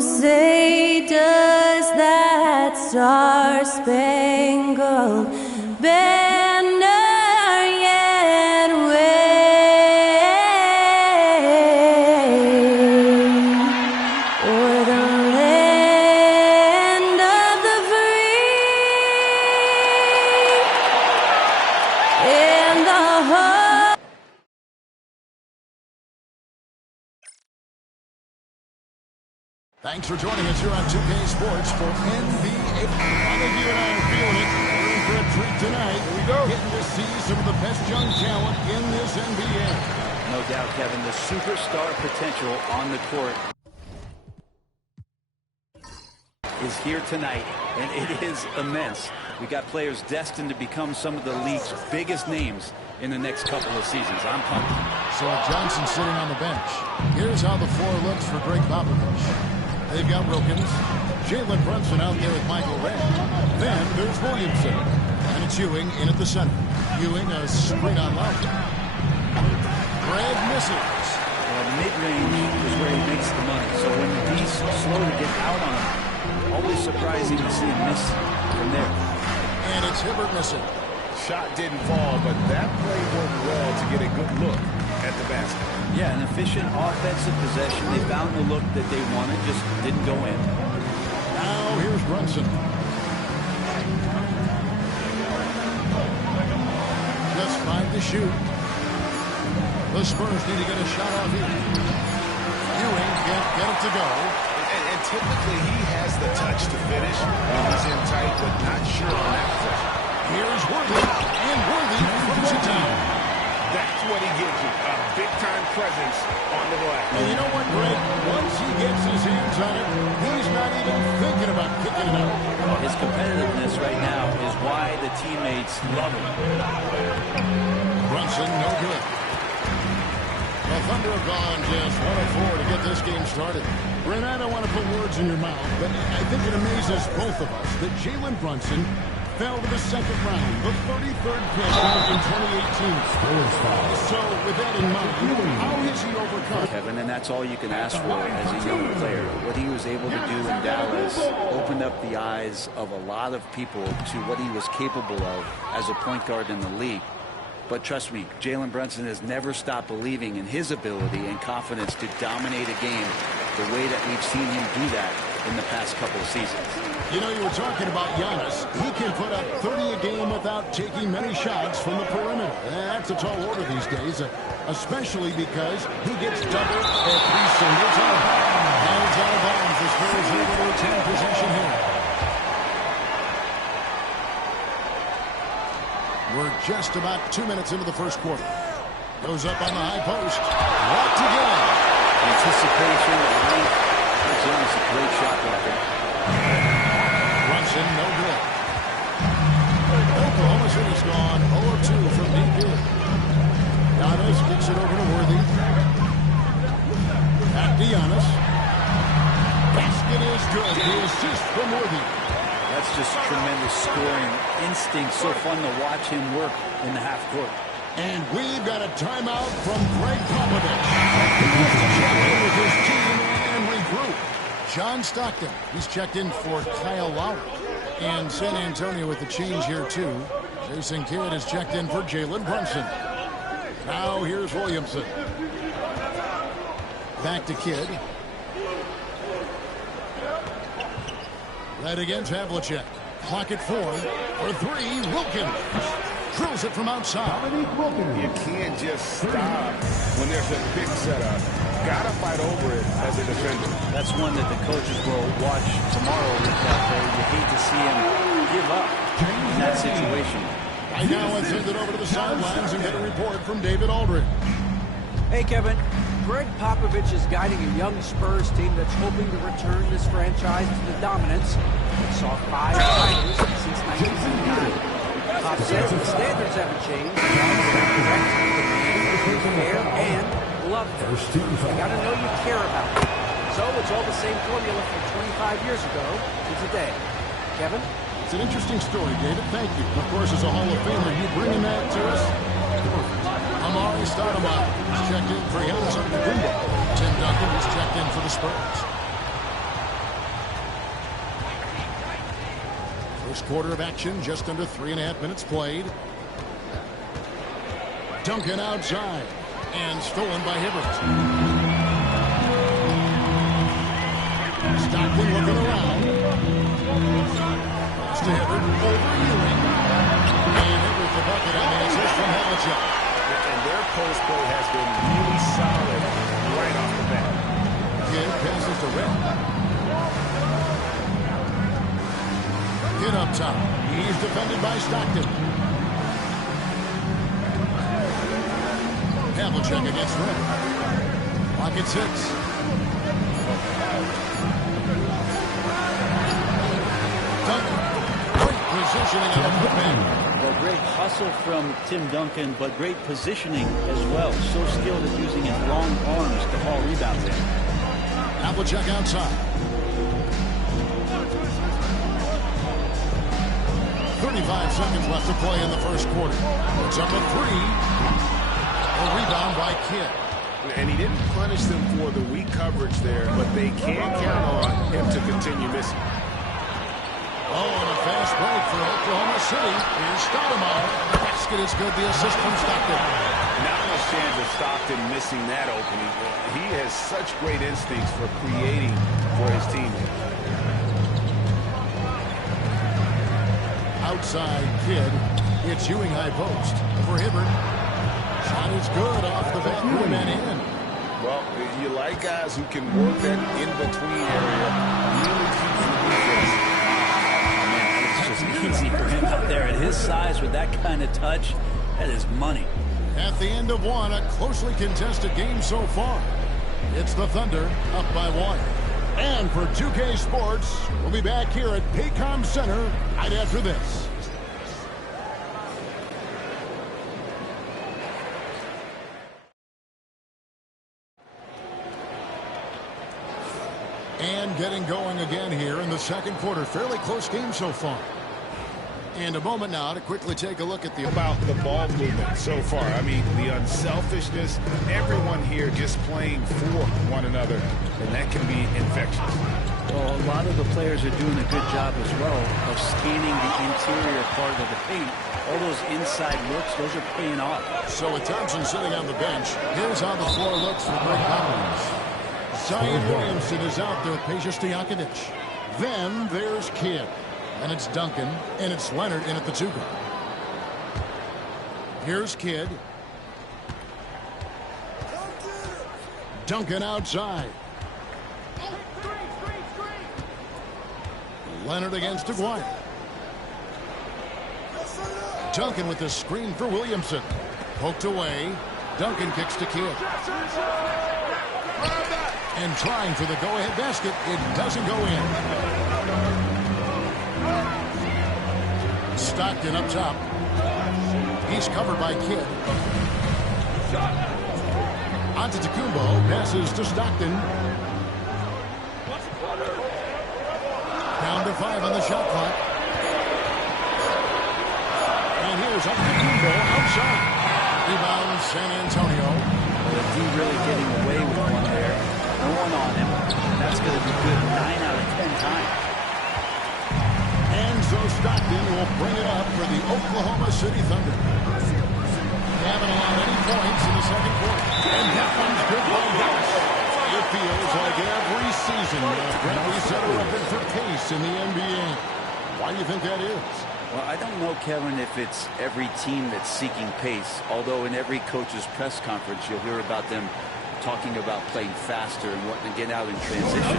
say, does that star-spangled banner yet wave o'er the land of the free and the home? Thanks for joining us here on 2K Sports for NBA. I think you and I are feeling it. We're in for a treat tonight. Here we go. Getting to see some of the best young talent in this NBA. No doubt, Kevin, the superstar potential on the court is here tonight, and it is immense. We got players destined to become some of the league's biggest names in the next couple of seasons. I'm pumped. So Johnson sitting on the bench. Here's how the floor looks for Greg Popovich. They've got Wilkins, Jalen Brunson out there with Michael Redd. Then there's Williamson, and it's Ewing in at the center. Ewing a screen on Lowry. Greg misses. Mid-range is where he makes the money. So when he's slow to get out on him, always surprising to see him miss from there. And it's Hibbert missing. Shot didn't fall, but that play worked well to get a good look at the basket. Yeah, an efficient offensive possession. They found the look that they wanted, just didn't go in. Now here's Brunson. Just 5 to shoot. The Spurs need to get a shot off here. Ewing can't get it to go. And typically he has the touch to finish when he's in tight, but not sure on that possession. Here's Worthy, and Worthy throws it down. That's what he gives you, a big-time presence on the glass. And you know what, Greg? Once he gets his hands on it, he's not even thinking about kicking it out. His competitiveness right now is why the teammates love him. Brunson, no good. The Thunder have gone just 1-4 to get this game started. Brent, I don't want to put words in your mouth, but I think it amazes both of us that Jalen Brunson fell to the second round, the 33rd pick in 2018. So with that in mind, how has he overcome? Kevin, and that's all you can ask for as a young player. What he was able to do in Dallas opened up the eyes of a lot of people to what he was capable of as a point guard in the league. But trust me, Jalen Brunson has never stopped believing in his ability and confidence to dominate a game the way that we've seen him do that in the past couple of seasons. You know, you were talking about Giannis. He can put up 30 a game without taking many shots from the perimeter. That's a tall order these days, especially because he gets double or three singles out of bounds. And it's out of bounds as Spurs are able to retain possession here. We're just about 2 minutes into the first quarter. Goes up on the high post. Blocked again. Anticipation, length. That's a great shot blocker. Brunson, no good. Oklahoma City's gone 0-2 from deep here. Giannis kicks it over to Worthy. Back to Giannis. Basket is good. The assist from Worthy. That's just tremendous scoring instinct. So fun to watch him work in the half court. And we've got a timeout from Greg Popovich. He wants to check in with his team and regroup. John Stockton, he's checked in for Kyle Lowry. And San Antonio with the change here, too. Jason Kidd has checked in for Jalen Brunson. Now here's Williamson. Back to Kidd. Right against Havlicek. Clock at 4. For 3, Wilkins. Drills it from outside. You can't just stop when there's a big setup. Gotta fight over it as a defender. That's one that the coaches will watch tomorrow with that play. You hate to see him give up in that situation. Right now, let's send it over to the sidelines and get a report from David Aldridge. Hey, Kevin. Greg Popovich is guiding a young Spurs team that's hoping to return this franchise to the dominance it saw 5 titles since 1999. Pop says the standards haven't changed. Fair and love them. You got to know you care about them. So it's all the same formula from 25 years ago to today. Kevin? It's an interesting story, David. Thank you. Of course, as a Hall of Famer, you bringing that to us? Amari Stoudemire is checked in for Giannis Antetokounmpo. Tim Duncan is checked in for the Spurs. First quarter of action, just under 3.5 minutes played. Duncan outside, and stolen by Hibbert. Stockton looking around. Pass to Hibbert, over Ewing. And Hibbert the bucket on the assist from Havlicek. And their post play has been really solid right off the bat. Kidd passes to Red. Kidd up top. He's defended by Stockton. Havlicek against Red. Clock at 6. Duncan. Great positioning on the putback. Well, great hustle from Tim Duncan, but great positioning as well. So skilled at using his long arms to haul rebounds in. Havlicek outside. 35 seconds left to play in the first quarter. It's up a 3. A rebound by Kidd. And he didn't punish them for the weak coverage there, but they can count on him to continue missing. Oh, and a fast break for Oklahoma City. Here's Stoudemire. The basket is good. The assist from Stockton. Not much chance of Stockton missing that opening. He has such great instincts for creating for his teammates. Outside Kidd. It's Ewing high post for Hibbert. Shot is good off the back rim and in. Well, you like guys who can work that in-between area. Really keeps the defense. It's just easy for him out there at his size with that kind of touch. That is money. At the end of one, a closely contested game so far. It's the Thunder up by 1. And for 2K Sports, we'll be back here at Paycom Center right after this. And getting going again here in the second quarter. Fairly close game so far. And a moment now to quickly take a look at the ball movement so far. I mean, the unselfishness, everyone here just playing for one another, and that can be infectious. Well, a lot of the players are doing a good job as well of scanning the interior part of the paint. All those inside looks, those are paying off. So with Thompson sitting on the bench, here's how the floor looks for Greg Popovich. Zion Williamson is out there with Peja Stojakovic. Then there's Kidd. And it's Duncan, and it's Leonard in at the 2 guard. Here's Kidd. Duncan outside. Leonard against Aguirre. Duncan with the screen for Williamson. Poked away. Duncan kicks to Kidd. And trying for the go-ahead basket. It doesn't go in. Stockton up top. He's covered by Kidd. Antetokounmpo passes to Stockton. Down to 5 on the shot clock. And here's Antetokounmpo outside. Rebound San Antonio. The D really getting away with one there. No one on him. That's going to be good 9 out of 10 times. And so Stockton will bring it up for the Oklahoma City Thunder. They haven't allowed any points in the second quarter. And that one's good by Dallas. It feels like every season Brent, we set a record for pace in the NBA. Why do you think that is? Well, I don't know, Kevin, if it's every team that's seeking pace. Although in every coach's press conference, you'll hear about them talking about playing faster and wanting to get out in transition.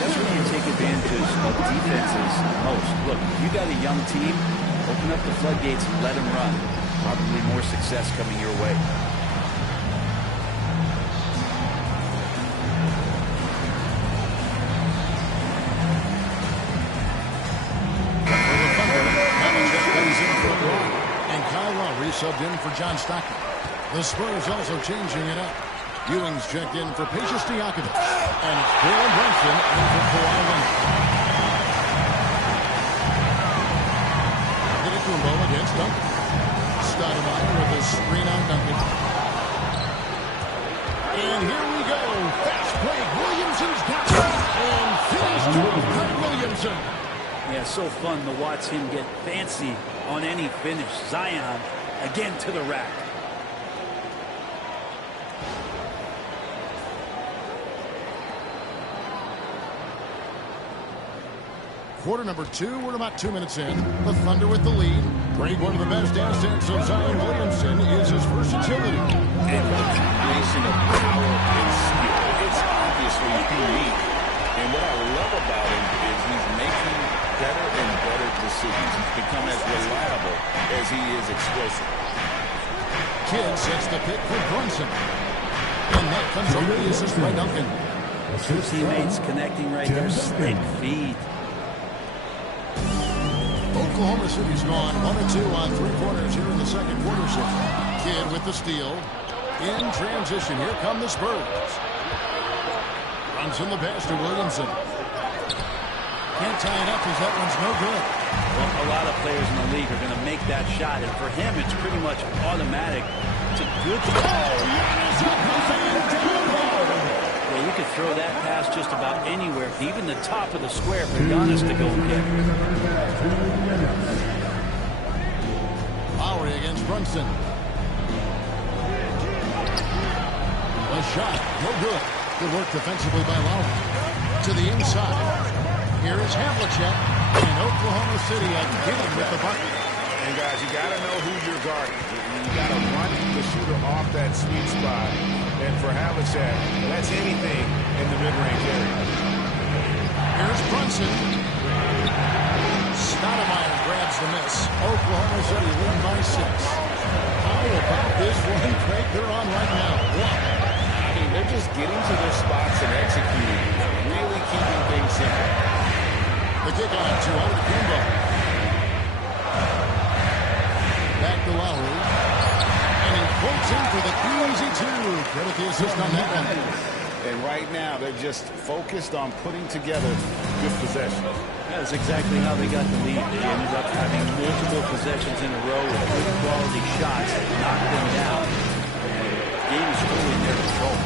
That's where you take advantage of defenses most. Look, if you got a young team, open up the floodgates and let them run. Probably more success coming your way. Subbed in for John Stockton. The Spurs also changing it up. Ewing's checked in for Peja Stojakovic. And it's Jalen Brunson in for Kawhi Leonard. Antetokounmpo against Duncan. Stoudemire with a screen on Duncan. And here we go. Fast break. Williamson's got it. And finished with Greg Williamson. Yeah, so fun to watch him get fancy on any finish. Zion again to the rack. Quarter number 2, we're about 2 minutes in. The Thunder with the lead. Greg, one of the best assets of Zion Williamson is his versatility. And the combination of power and skill, it's obviously unique. And what I love about him is he's making better and better decisions. He's become as reliable as he is explosive. Kidd sets the pick for Brunson. And that comes over the assist by Duncan. Two teammates connecting right there. Slick feed. Oklahoma City's gone 1-2 on 3 quarters here in the second quarter session. Kidd with the steal. In transition, here come the Spurs. Runs in the pass to Williamson. Can't tie it up because that one's no good. Well, a lot of players in the league are going to make that shot, and for him, it's pretty much automatic. It's a good shot. Yeah, you could throw that pass just about anywhere, even the top of the square for Giannis to go and get. Lowry against Brunson. A shot, no good. Good work defensively by Lowry. To the inside. Here is Havlicek. And Oklahoma City again with the bucket. And guys, you got to know who you're guarding. You got to run the shooter off that sweet spot. And for Havlicek, that's anything in the mid-range area. Here's Brunson. Stoudemire grabs the miss. Oklahoma City win by 6. How about this one, Craig? They're on right now. I mean, they're just getting to their spots and executing, really keeping things simple. The kick on to Kumbo. Back to Lowry. And he pulls in for the easy 2. Credit the assist on that one. And right now, they're just focused on putting together good possession. That's exactly how they got the lead. They ended up having multiple possessions in a row with good quality shots, knocked them down. The game is fully in their control.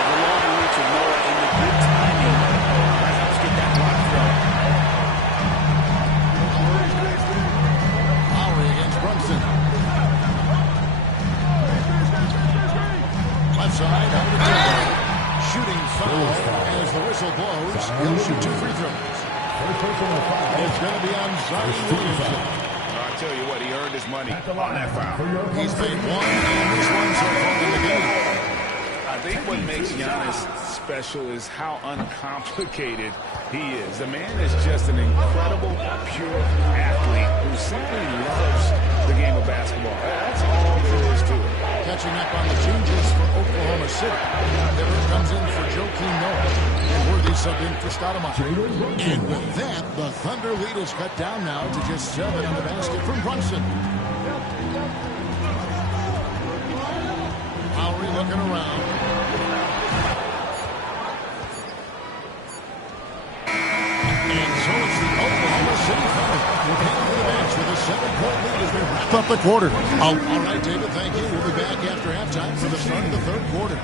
The long reach of Noah and the good timing helps get that block thrown. Lowry against Brunson. Left side, out of the Kumbo. Shooting foul as the whistle blows. He'll shoot 2 free throws. It's going to be on Zion Williamson. I tell you what, he earned his money on that foul. He's made 1, and this one's so far in the game. I think what makes Giannis special is how uncomplicated he is. The man is just an incredible, pure athlete who simply loves the game of basketball. That's all there is to it. Catching up on the changes for Oklahoma City. There comes in for Joakim Noah. And Worthy subbed in for Stoudemire. And with that, the Thunder lead is cut down now to just 7 on the basket from Brunson. Lowry looking around. And so it's the Oklahoma City Thunder. We're heading to the bench with a 7-point lead as we wrap up the quarter. All right, David, thank you. We'll be back after halftime for the start of the third quarter.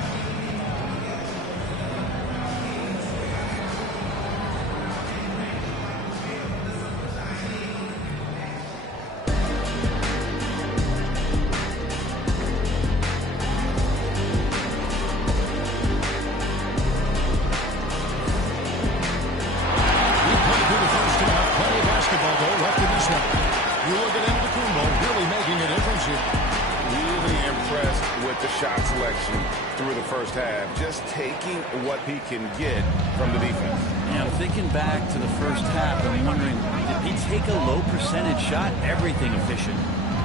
What he can get from the defense. Yeah, I'm thinking back to the first half. I'm wondering, did he take a low percentage shot? Everything efficient.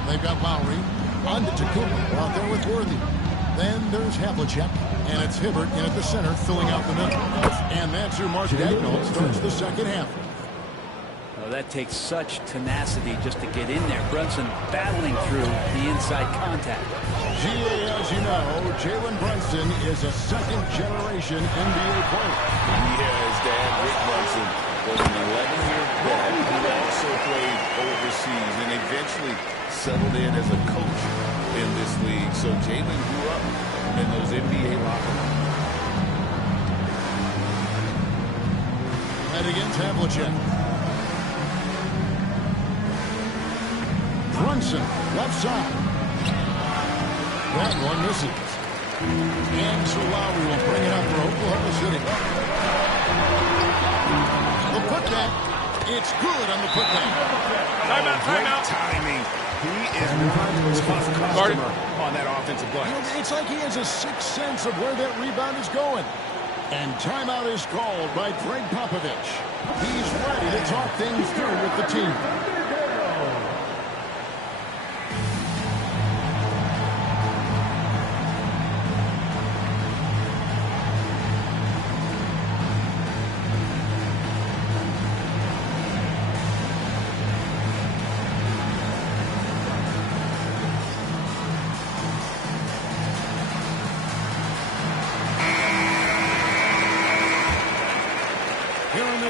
They've got Lowry on to Tacuma out there with Worthy. Then there's Havlicek, and it's Hibbert in at the center, filling out the middle. And that's who Mark Daigneault starts the second half. Oh, that takes such tenacity just to get in there. Brunson battling through the inside contact. As you know, Jalen Brunson is a second-generation NBA player. Yeah, his dad, Rick Brunson, was an 11-year vet who also played overseas and eventually settled in as a coach in this league. So Jalen grew up in those NBA locker rooms. Red against Havlicek. Brunson, left side. That one misses. And so Lowry will bring it up for Oklahoma City. The putback. It's good on the putback. Timeout. Timing. He is one tough customer on that offensive glass. It's like he has a sixth sense of where that rebound is going. And timeout is called by Greg Popovich. He's ready to talk things through with the team.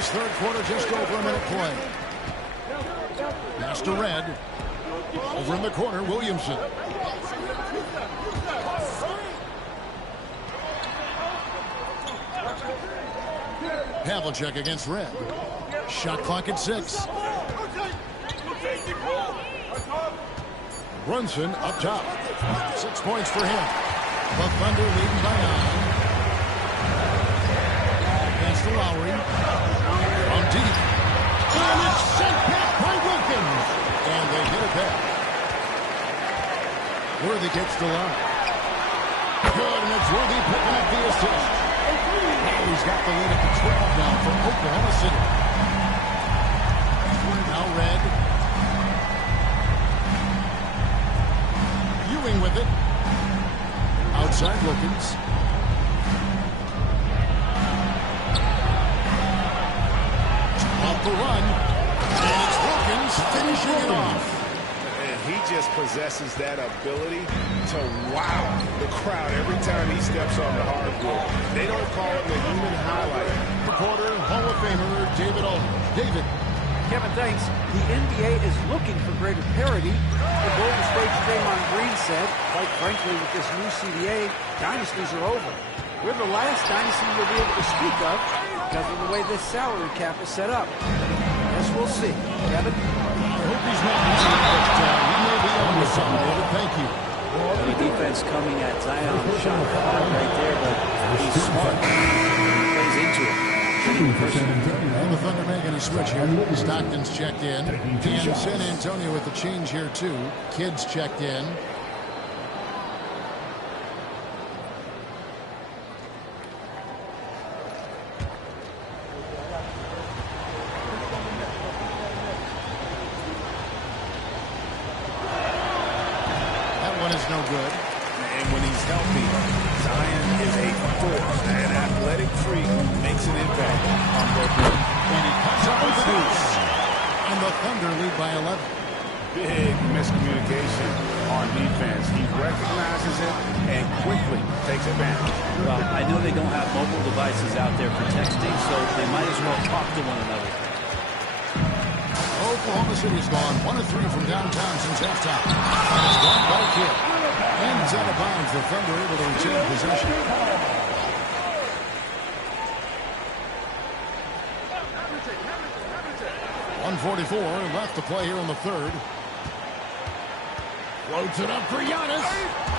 Third quarter, just over a minute play. Pass to Red. Over in the corner, Williamson. Havlicek against Red. Shot clock at 6. Brunson up top. 6 points for him. The Thunder leading by 9. Pass to Lowry. On deep. And it's sent back by Wilkins. And they hit it back. Worthy gets the line. Good, and it's Worthy picking up the assist. Now he's got the lead at the 12 now for Oklahoma City. Now Red. Ewing with it. Outside Wilkins. Off the run. And it's Wilkins finishing it off. And he just possesses that ability to wow the crowd every time he steps on the hardwood. They don't call it the human highlight. Reporter, Hall of Famer David Aldridge. David. Kevin, thanks. The NBA is looking for greater parity. The Golden State's Draymond Green said, quite frankly, with this new CBA, dynasties are over. We're the last dynasty you'll be able to speak of because of the way this salary cap is set up. Guess we'll see. Kevin? I hope he's not wrong, but he may be on the side. David, thank you. The defense coming at Zion shot hard right there, but he's smart. He plays into it. And the Thunder making a switch here. Stockton's checked in. And San Antonio with the change here, too. Kids checked in. No good. And when he's healthy, Zion is a force, an athletic freak who makes an impact on both ends. And he cuts up with deuce. And the Thunder lead by 11. Big miscommunication on defense. He recognizes it and quickly takes advantage. Well, I know they don't have mobile devices out there for texting, so they might as well talk to one another. Oklahoma City's gone 1 of 3 from downtown since halftime. It's gone by Kidd. And it's out of bounds. The Thunder able to retain possession. 1:44 left to play here in the third. Floats it up for Giannis.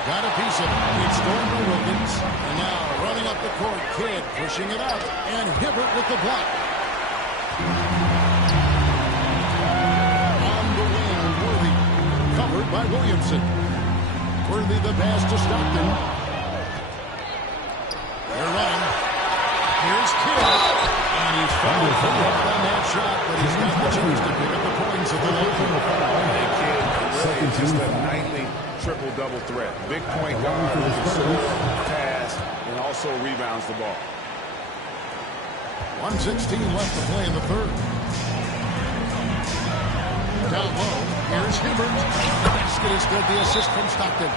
Got a piece of it. It's going to Wilkins. And now running up the court, Kidd pushing it up. And Hibbert with the block. On the wing, Worthy. Covered by Williamson. Worthy the pass to Stockton. They're running. Here's Kidd. And he's fouled pretty hard on that shot, but he's got the chance to pick up the points at the line. Hey, Kidd, really just a nightly triple-double threat. Big point guard who can score, pass, and also rebounds the ball. 1:16 left to play in the third. Down low. Here's Hibbert. The basket is good. The assist from Stockton.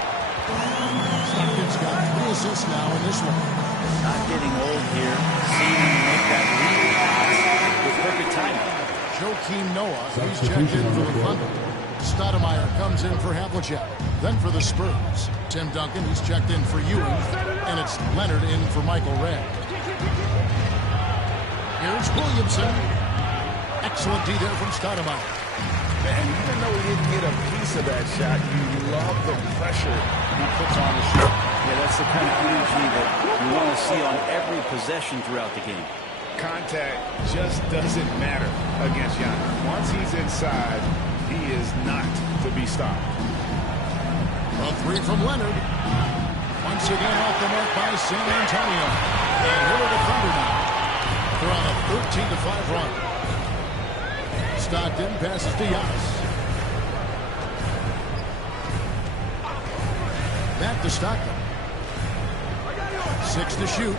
Stockton's got 3 assists now in this one. Not getting old here. Seeing him make that lead pass with perfect timing. Joakim Noah, he's checked in for the Thunder. Stoudemire comes in for Havlicek. Then for the Spurs. Tim Duncan, he's checked in for Ewing. And it's Leonard in for Michael Redd. Here's Williamson. Excellent D there from Stoudemire. And even though he didn't get a piece of that shot, you love the pressure he puts on the shot. Yeah, that's the kind of energy that you want to see on every possession throughout the game. Contact just doesn't matter against Giannis. Once he's inside, he is not to be stopped. A three from Leonard. Once again off the mark by San Antonio. And here are the Thunder now. They're on a 13-5 run. Stockton passes to Giannis. Back to Stockton. 6 to shoot.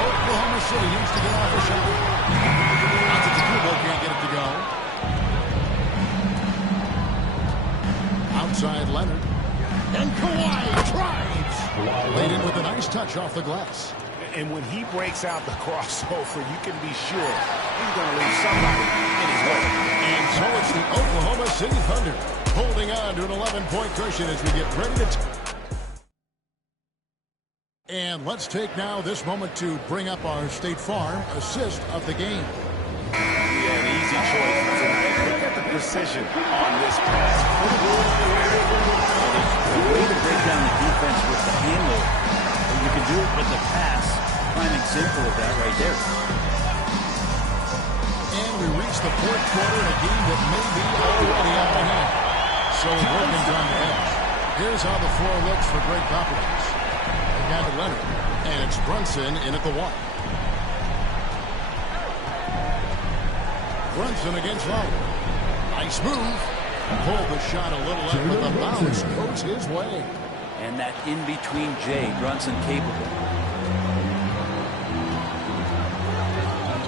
Oklahoma City needs to get off a shot. Antetokounmpo can't get it to go. Outside Leonard. And Kawhi drives. Laid in with a nice touch off the glass. And when he breaks out the crossover, you can be sure he's going to leave somebody in his way. And so it's the Oklahoma City Thunder holding on to an 11-point cushion as we get ready to... And let's take now this moment to bring up our State Farm assist of the game. Yeah, an easy choice for tonight. Look at the precision on this pass. The way to break down the defense with the handle, you can do it with the pass. Prime example of that right there. And we reach the fourth quarter in a game that may be already out of hand. So we're working down the edge. Here's how the floor looks for Greg Popovich. Again to Leonard. And it's Brunson in at the one. Brunson against Lowry. Nice move. Pulled the shot a little up, but the bounce goes his way. And that in-between Jay, Brunson capable.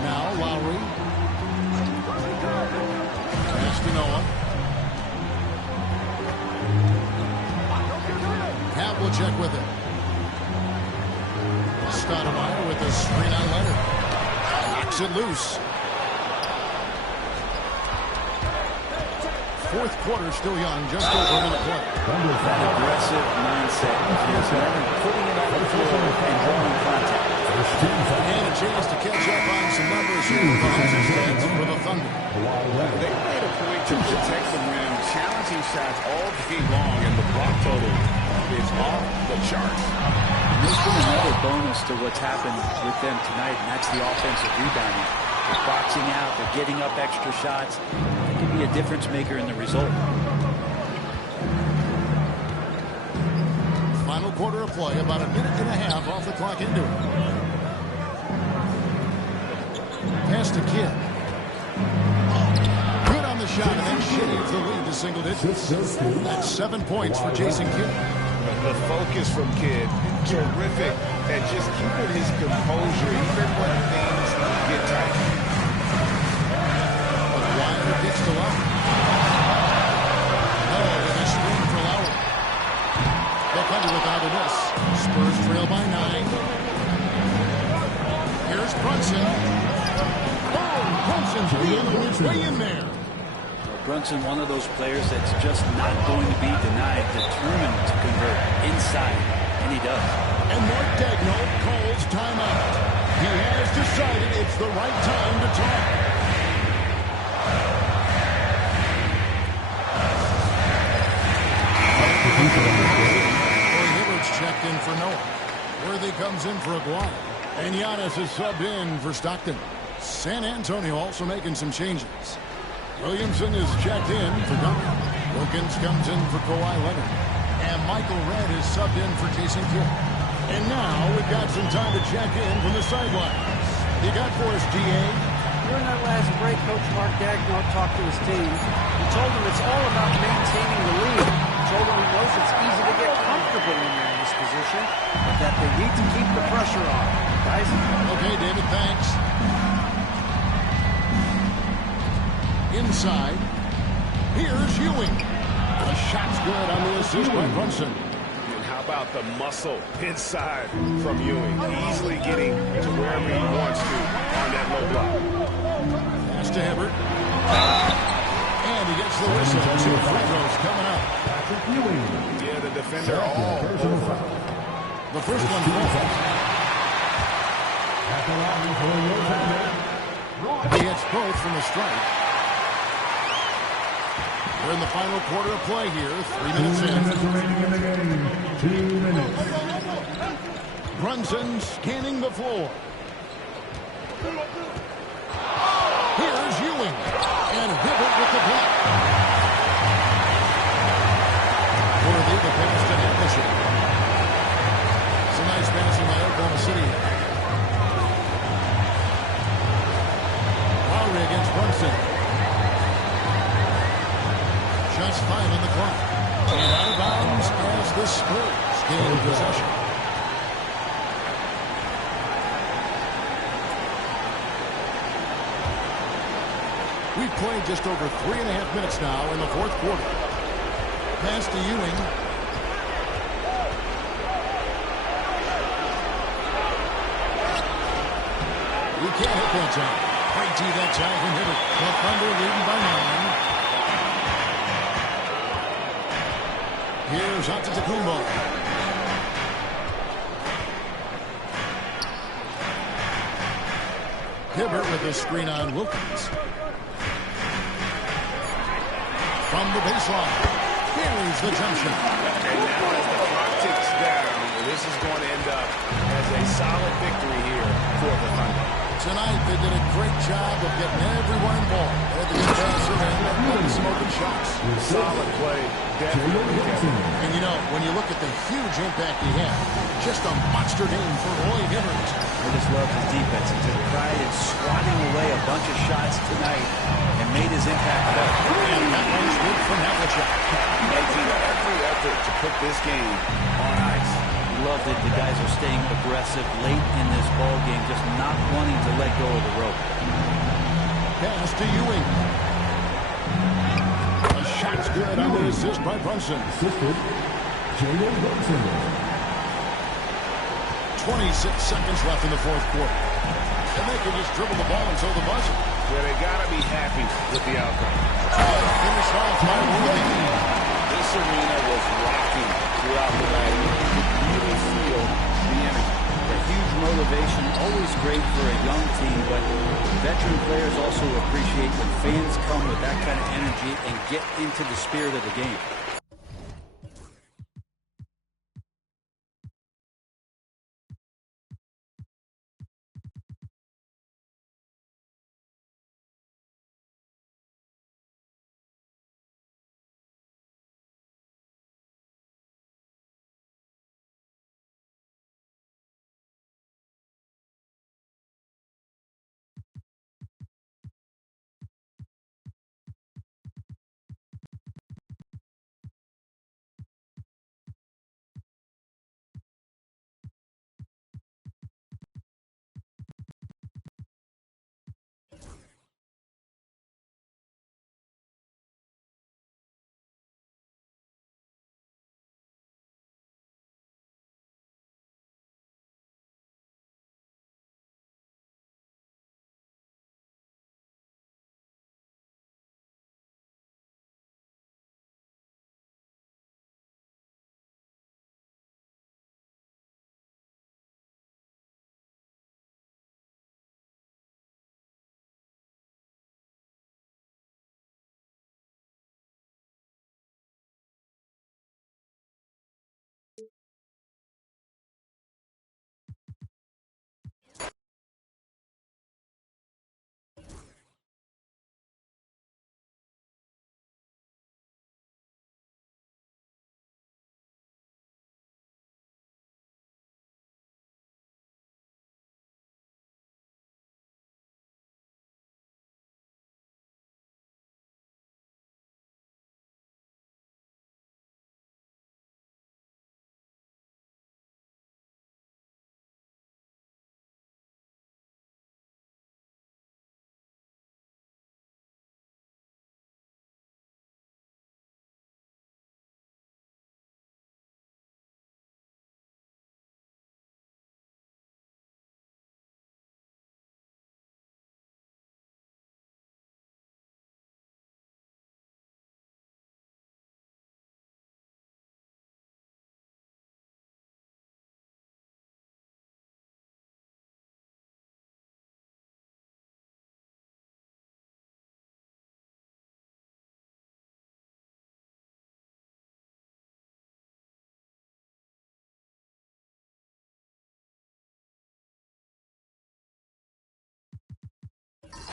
Now Lowry. Pass to Noah. Havlicek with it. Stoudemire with a screen on Leonard. Knocks it loose. Fourth quarter still young, just over a minute play. That aggressive mindset is Leonard putting it on the floor and drawing contact. And a chance to catch up on some numbers here for the Thunder. They made a point to protect the rim, challenging shots all game long, and the block total is off the charts. There's been another bonus to what's happened with them tonight, and that's the offensive rebounding. They're boxing out, they're getting up extra shots. It can be a difference maker in the result. Final quarter of play, about a minute and a half off the clock into it. Pass to Kidd. Good on the shot, and then shades the lead to single digits. That's 7 points for Jason Kidd. The focus from Kidd, terrific at just keeping his composure even when things get tight. Wilder gets to Lowry. Noah with a screen for Lowry. They'll come without a miss. Spurs trail by 9. Here's Brunson. Oh, Brunson's wheeling his way in there. Brunson, one of those players that's just not going to be denied, determined to convert inside, and he does. And Mark Daigneault calls timeout. He has decided it's the right time to talk. Corey Hibbert's checked in for Noah. Worthy comes in for Aguirre. And Giannis is subbed in for Stockton. San Antonio also making some changes. Williamson is checked in for Duncan. Wilkins comes in for Kawhi Leonard. And Michael Redd is subbed in for Jason Kidd. And now we've got some time to check in from the sidelines. You got for us, DA? During that last break, Coach Mark Daigneault talked to his team. He told them it's all about maintaining the lead. He told them he knows it's easy to get comfortable when you're in this position, but that they need to keep the pressure on. Guys? Okay, David, thanks. Inside, here's Ewing. The shot's good on the assist by Brunson. And how about the muscle inside from Ewing? Easily getting to wherever he wants to on that low block. Pass to Hibbert. And he gets the whistle. 2 free throws coming up. Yeah, the defender all over. The first one falls. He hits both from the strike. We're in the final quarter of play here. 3 minutes in. 2 minutes. Brunson scanning the floor. Here's Ewing. And Hibbert with the block. Worthy the pass to Anderson. It's a nice passing by Oklahoma City. Lowry against Brunson. Just 5 on the clock. And out of bounds as the Spurs gain possession. We've played just over 3.5 minutes now in the fourth quarter. Pass to Ewing. We can't hit that time. Great tee that time from Hibbert. The Thunder leading by 9. Here's Antetokounmpo. Hibbert with a screen on Wilkins. From the baseline. Here's the jump shot. And now as the clock ticks down, this is going to end up as a solid victory here for the Thunder. Tonight, they did a great job of getting everyone involved. They had the good passer and some open shots. Solid play, definitely. And you know, when you look at the huge impact he had, just a monster game for Roy Hibbert. I just love his defense. He took pride in swatting away a bunch of shots tonight and made his impact felt. And that one's good from Havlicek. Making every effort to put this game on ice. Love that the guys are staying aggressive late in this ball game, just not wanting to let go of the rope. Pass to Ewing. A shot's good on the assist by Brunson. Assisted, Jalen Brunson. 26 seconds left in the fourth quarter. And they can just dribble the ball until the buzzer. Yeah, they got to be happy with the outcome. Finish off by Worthy. This arena was rocking throughout the night. You could really feel the energy. A huge motivation, always great for a young team, but veteran players also appreciate when fans come with that kind of energy and get into the spirit of the game.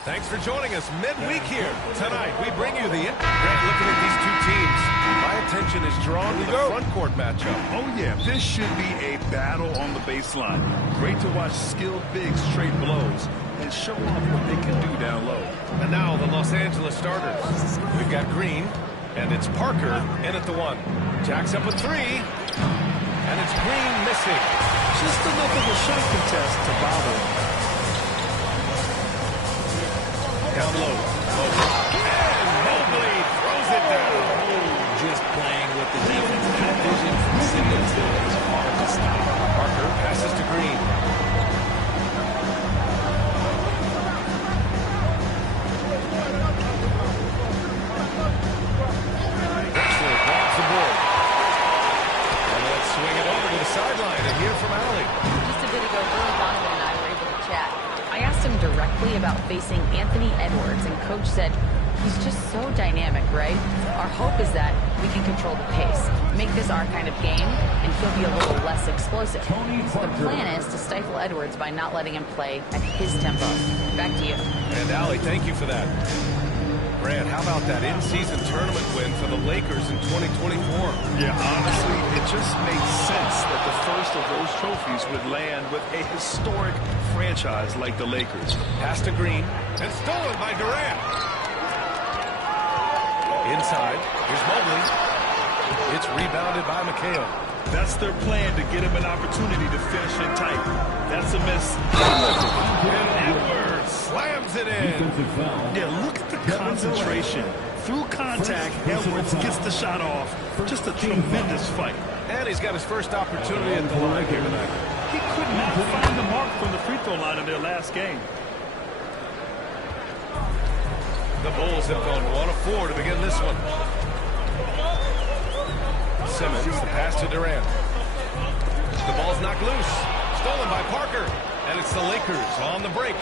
Thanks for joining us midweek here. Tonight, we bring you the... Grant, looking at these two teams, my attention is drawn to the front court matchup. Oh, yeah. This should be a battle on the baseline. Great to watch skilled bigs trade blows and show off what they can do down low. And now the Los Angeles starters. We've got Green, and it's Parker in at the 1. Jacks up a 3, and it's Green missing. Just enough of a shot contest to bother. Down low. And Mobley throws it down. Just playing with the defense. That vision from Simmons is hard to stop. Parker passes to Green. Drexler grabs the board. And let's swing it over to the sideline and hear from Allie. Just a bit ago, Billy Donovan and I were able to chat. I asked him directly about facing Anthony Edwards, and Coach said, he's just so dynamic, right? Our hope is that we can control the pace, make this our kind of game, and he'll be a little less explosive. So the plan is to stifle Edwards by not letting him play at his tempo. Back to you. And Allie, thank you for that. Brad, how about that in-season tournament win for the Lakers in 2024? Yeah, honestly, it just makes sense that the first of those trophies would land with a historic franchise like the Lakers. Pass to Green, and stolen by Durant. Inside, here's Mobley. It's rebounded by McHale. That's their plan, to get him an opportunity to finish it tight. That's a miss. And Edwards slams it in. Yeah, look at the concentration. Through contact, Edwards gets the shot off. Just a tremendous fight. And he's got his first opportunity at the line here tonight. He could not find the mark from the free throw line in their last game. The Bulls have gone 1 of 4 to begin this one. Simmons, the pass to Durant. The ball's knocked loose. Stolen by Parker. And it's the Lakers on the break.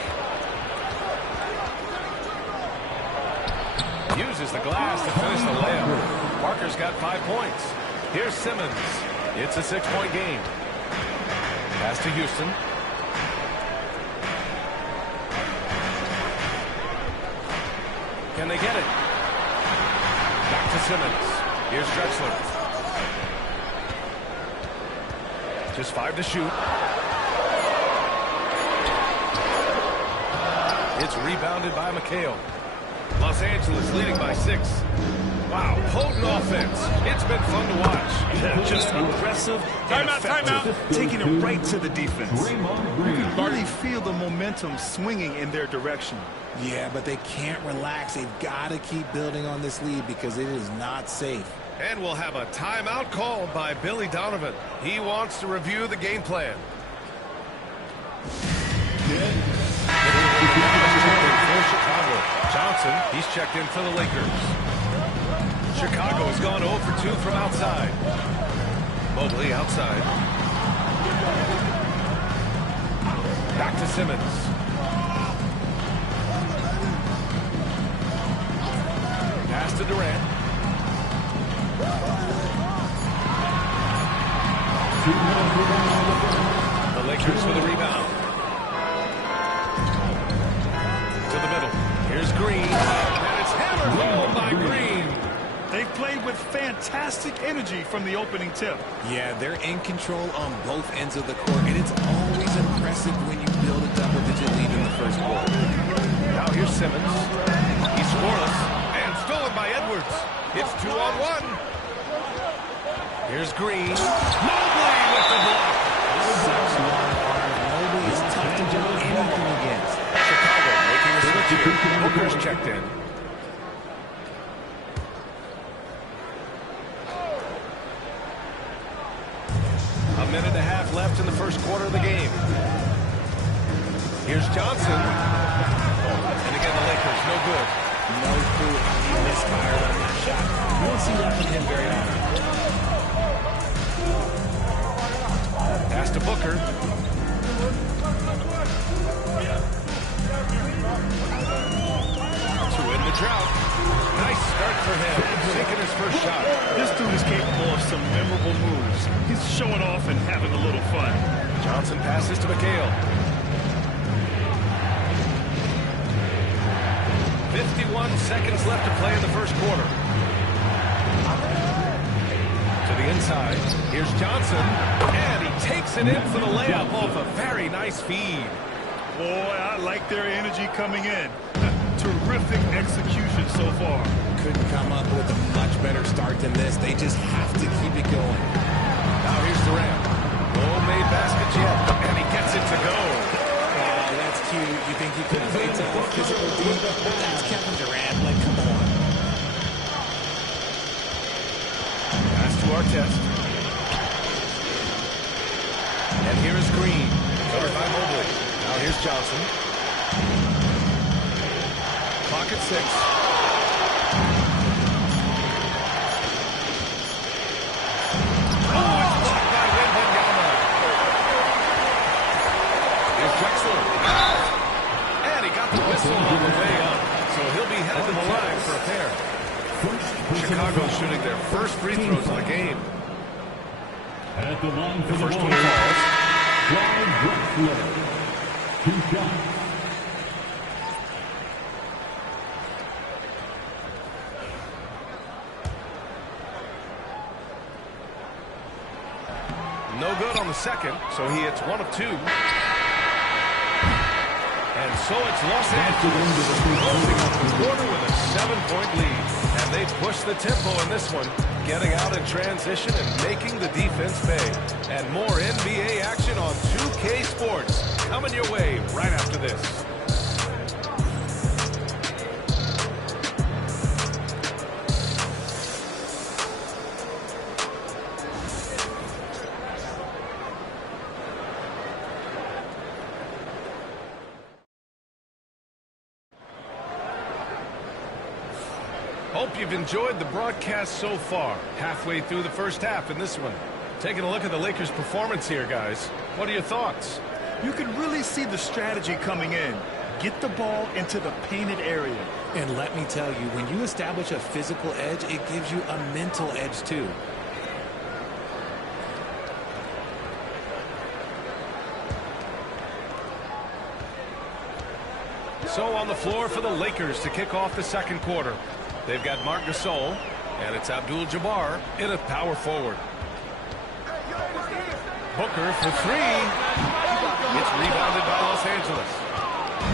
Uses the glass to finish the layup. Parker's got 5 points. Here's Simmons. It's a 6-point game. Pass to Houston. Can they get it? Back to Simmons. Here's Drexler. Just 5 to shoot. It's rebounded by McHale. Los Angeles leading by 6. Wow, potent offense. It's been fun to watch. Yeah, just aggressive and effective. Taking it right to the defense. You can really feel the momentum swinging in their direction. Yeah, but they can't relax. They've got to keep building on this lead because it is not safe. And we'll have a timeout called by Billy Donovan. He wants to review the game plan. For Chicago. Johnson, he's checked in for the Lakers. Chicago has gone 0 for 2 from outside. Mobley outside. Back to Simmons. Pass to Durant. The Lakers for the rebound. To the middle. Here's Green. And it's hammered home by Green. They've played with fantastic energy from the opening tip. Yeah, they're in control on both ends of the court, and it's always impressive when you build a double-digit lead in the first quarter. Now here's Simmons. He's scoreless. And stolen by Edwards. It's 2-on-1. Here's Green. Mobley with the block. Mobley is tough to do anything against. Chicago making a switch here. Booker's checked in. A minute and a half left in the first quarter of the game. Here's Johnson. And again, the Lakers, no good. No clue how he misfired on that shot. You don't see that from him very often. Pass to Booker. To end the drought. Nice start for him. Taking his first shot. This dude is capable of some memorable moves. He's showing off and having a little fun. Johnson passes to McHale. 21 seconds left to play in the first quarter. To the inside. Here's Johnson. And he takes it in for the layup off a very nice feed. Boy, I like their energy coming in. Terrific execution so far. Couldn't come up with a much better start than this. They just have to keep it going. Now here's Durant. Homemade basket yet, and he gets it to go. That's cute. You think he could play tough, physical deep? That's Kevin Durant. Like, come on. Pass to Artest. And here is Green. Covered by Mobley. Now here's Johnson. Clock at 6. Oh, it's blocked by Wembanyama. Here's Drexler. And he got the whistle on the way up. So he'll be headed to the line for a pair. Chicago shooting their first free throws of the game. At the line for The first one ball, falls. Clyde Drexler. 2 shots. No good on the second, so he hits 1 of 2. And so it's Los Angeles closing up the quarter with a 7-point lead. And they push the tempo in this one, getting out in transition and making the defense pay. And more NBA action on 2K Sports coming your way right after this. Hope you've enjoyed the broadcast so far. Halfway through the first half in this one. Taking a look at the Lakers' performance here, guys. What are your thoughts? You can really see the strategy coming in. Get the ball into the painted area. And let me tell you, when you establish a physical edge, it gives you a mental edge too. So on the floor for the Lakers to kick off the second quarter. They've got Marc Gasol, and it's Abdul-Jabbar in a power forward. Booker for 3. It's rebounded by Los Angeles.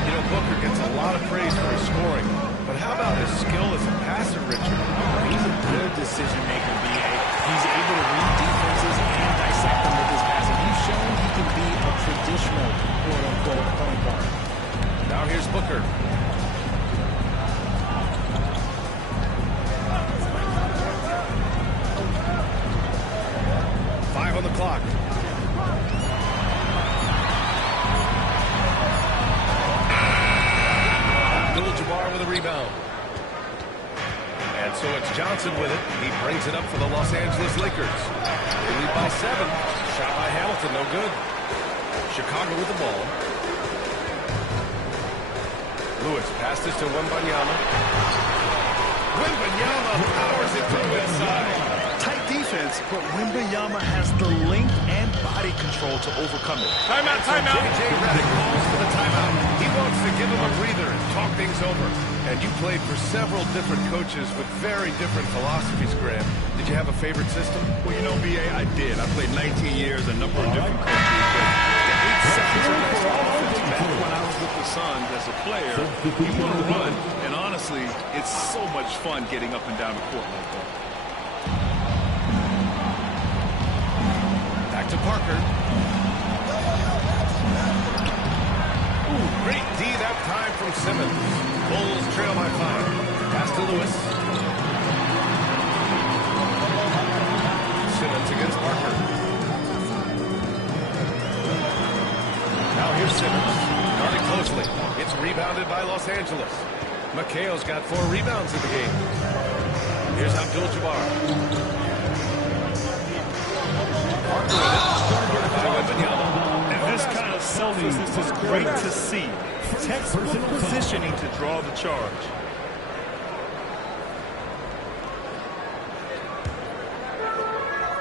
You know, Booker gets a lot of praise for his scoring, but how about his skill as a passer, Richard? He's a good decision maker, B.A. He's able to read defenses and dissect them with his passing. He's shown he can be a traditional quote-unquote point guard. Now here's Booker. On the clock. Abdul-Jabbar with a rebound. And so it's Johnson with it. He brings it up for the Los Angeles Lakers. They lead by 7. Shot by Hamilton, no good. Chicago with the ball. Lewis passed this to Wembanyama. Wembanyama powers it through inside. Tight defense, but Wembanyama has the length and body control to overcome it. Timeout, timeout. J.J. Redick calls for the timeout. He wants to give him a breather and talk things over. And you played for several different coaches with very different philosophies, Graham. Did you have a favorite system? Well, you know, B.A., I did. I played 19 years, a number of different coaches. But the 8 seconds of extra offense back when I was with the Suns as a player, you want to run. And honestly, it's so much fun getting up and down the court like that. Back to Parker. Ooh, great D that time from Simmons. Bulls trail by 5. Pass to Lewis. Simmons against Parker. Now here's Simmons. Guarding closely. It's rebounded by Los Angeles. Makeo's got 4 rebounds in the game. Here's Abdul-Jabbar. Parker with it. By Wembanyama. And this kind of selflessness is great to see. Textbook positioning to draw the charge.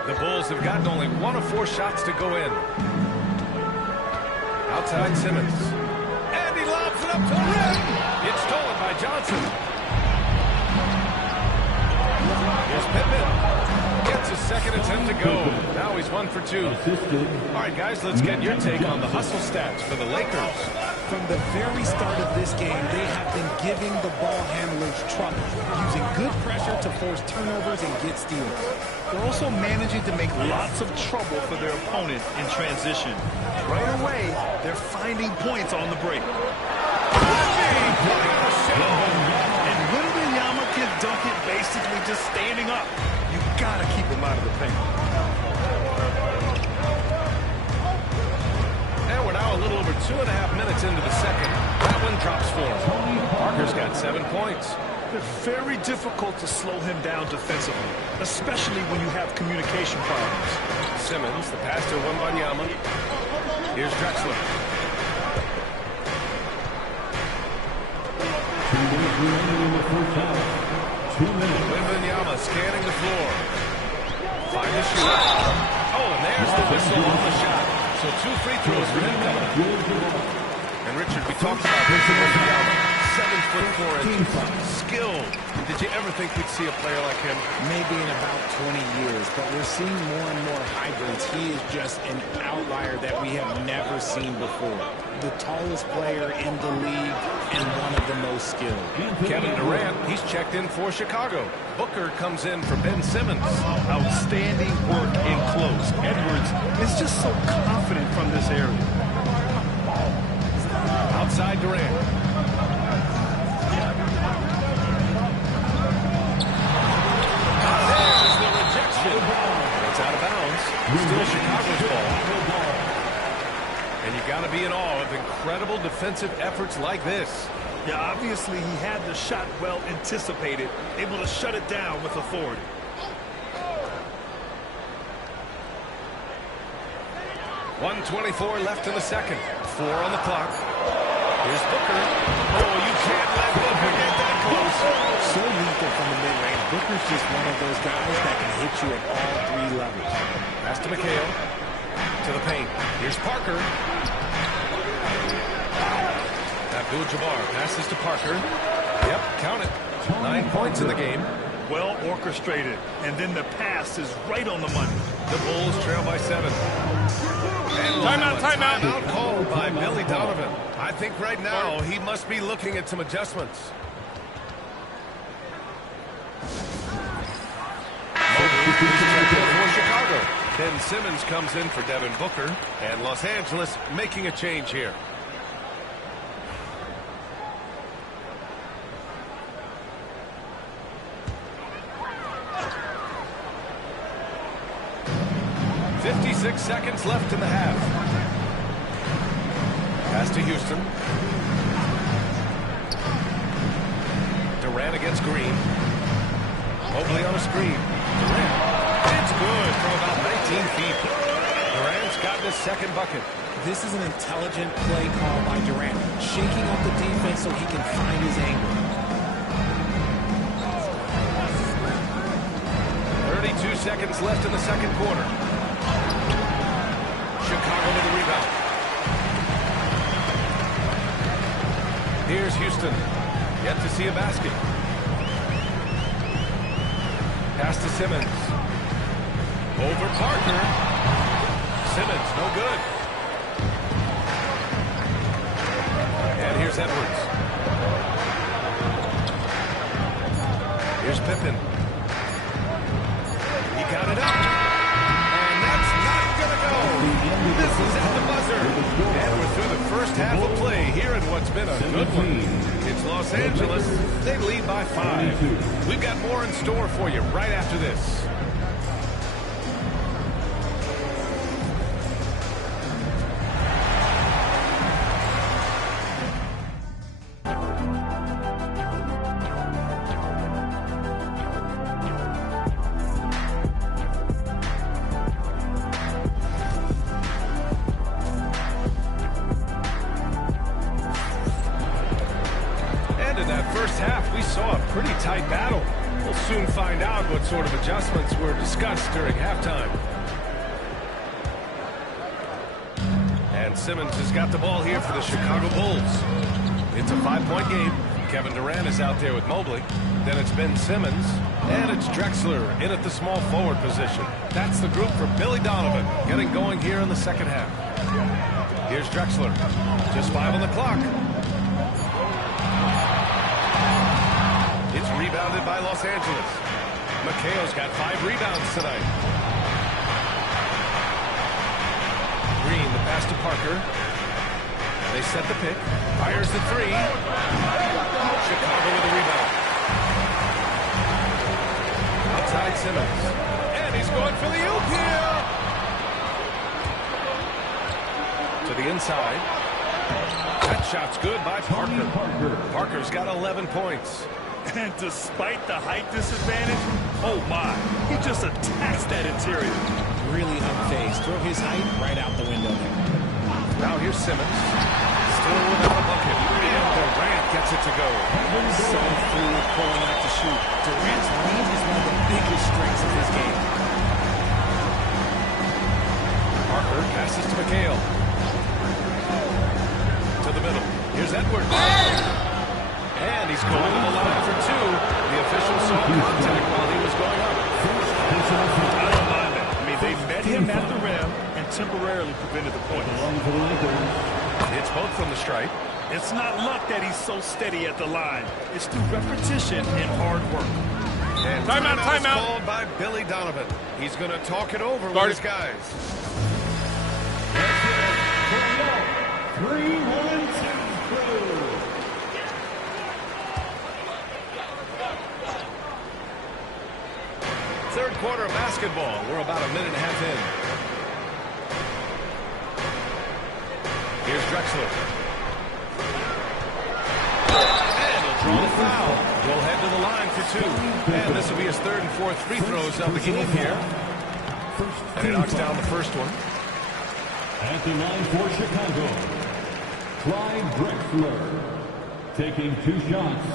The Bulls have gotten only 1 of 4 shots to go in. Outside Simmons. And he lobs it up to the rim. It's stolen by Johnson. Here's Pippen. Gets his second attempt to go. Now he's 1 for 2. All right, guys, let's get your take on the hustle stats for the Lakers. From the very start of this game, they have been giving the ball handlers trouble, using good pressure to force turnovers and get steals. They're also managing to make lots of trouble for their opponent in transition. Right away, they're finding points on the break. And Wembanyama can dunk it basically just standing up. You gotta keep him out of the paint. And we're now a little over 2.5 minutes into the second. That one drops for him. Parker's got 7 points. It's very difficult to slow him down defensively, especially when you have communication problems. Simmons, the pass to Wembanyama. Here's Drexler. Wembanyama scanning the floor. Find the shoot. Oh, and there's the whistle on the shot. So 2 free throws for him coming up. And Richard, we talked about Richard Wembanyama. 7'4" inches. Skilled. Did you ever think we'd see a player like him? Maybe in about 20 years, but we're seeing more and more hybrids. He is just an outlier that we have never seen before. The tallest player in the league and one of the most skilled. Kevin Durant, he's checked in for Chicago. Booker comes in for Ben Simmons. Outstanding work in close. Edwards is just so confident from this area. Outside Durant. There's the rejection. It's out of bounds. Still Chicago's ball. And you got to be in awe of incredible defensive efforts like this. Yeah, obviously he had the shot well anticipated, able to shut it down with authority. .124 left in the second. 4 on the clock. Here's Booker. Oh, you can't let Booker get that close. So lethal from the mid-range. Booker's just one of those guys that can hit you at all 3 levels. Pass to McHale. To the paint. Here's Parker. Abdul-Jabbar passes to Parker. Yep, count it. 9 points in the game. Well orchestrated, and then the pass is right on the money. The Bulls trail by 7. Timeout. Timeout called by Billy Donovan. I think right now he must be looking at some adjustments. For Chicago. Ben Simmons comes in for Devin Booker, and Los Angeles making a change here. .56 seconds left in the half. Pass to Houston. Durant against Green. Mobley on a screen. Durant. It's good from about 19 feet. Durant's gotten his second bucket. This is an intelligent play call by Durant, shaking up the defense so he can find his angle. 32 seconds left in the second quarter. Chicago with the rebound. Here's Houston. Yet to see a basket. Pass to Simmons. Over Parker. Simmons, no good. And here's Edwards. Here's Pippen. He got it up. And that's not going to go. This is at the buzzer. And we're through the first half of play here in what's been a good one. It's Los Angeles. They lead by 5. We've got more in store for you right after this. What sort of adjustments were discussed during halftime. And Simmons has got the ball here for the Chicago Bulls. It's a 5-point game. Kevin Durant is out there with Mobley. Then it's Ben Simmons. And it's Drexler in at the small forward position. That's the group for Billy Donovan getting going here in the second half. Here's Drexler. Just 5 on the clock. It's rebounded by Los Angeles. McHale's got 5 rebounds tonight. Green, the pass to Parker. They set the pick. Fires the 3. Chicago with a rebound. Outside Simmons. And he's going for the oop here. To the inside. That shot's good by Parker. Parker's got 11 points. And despite the height disadvantage, oh my, he just attacks that interior. Really unfazed. Throw his height right out the window there. Now here's Simmons. Still without a bucket. And Durant gets it to go. So fluid pulling up to shoot. Durant's range is one of the biggest strengths of his game. Parker passes to McHale. To the middle. Here's Edwards. And he's going to the line for 2. The official saw contact while he was going up. I don't mind it. I mean, they met him at the rim and temporarily prevented the point. It's both from the stripe. It's not luck that he's so steady at the line. It's through repetition and hard work. And timeout called by Billy Donovan. He's going to talk it over with his guys. 3-1-2 Third quarter of basketball. We're about a minute and a half in. Here's Drexler. And he'll draw the foul. Will head to the line for 2. And this will be his 3rd and 4th free throws of the game here. And he knocks down the first one. At the line for Chicago, Clyde Drexler taking 2 shots.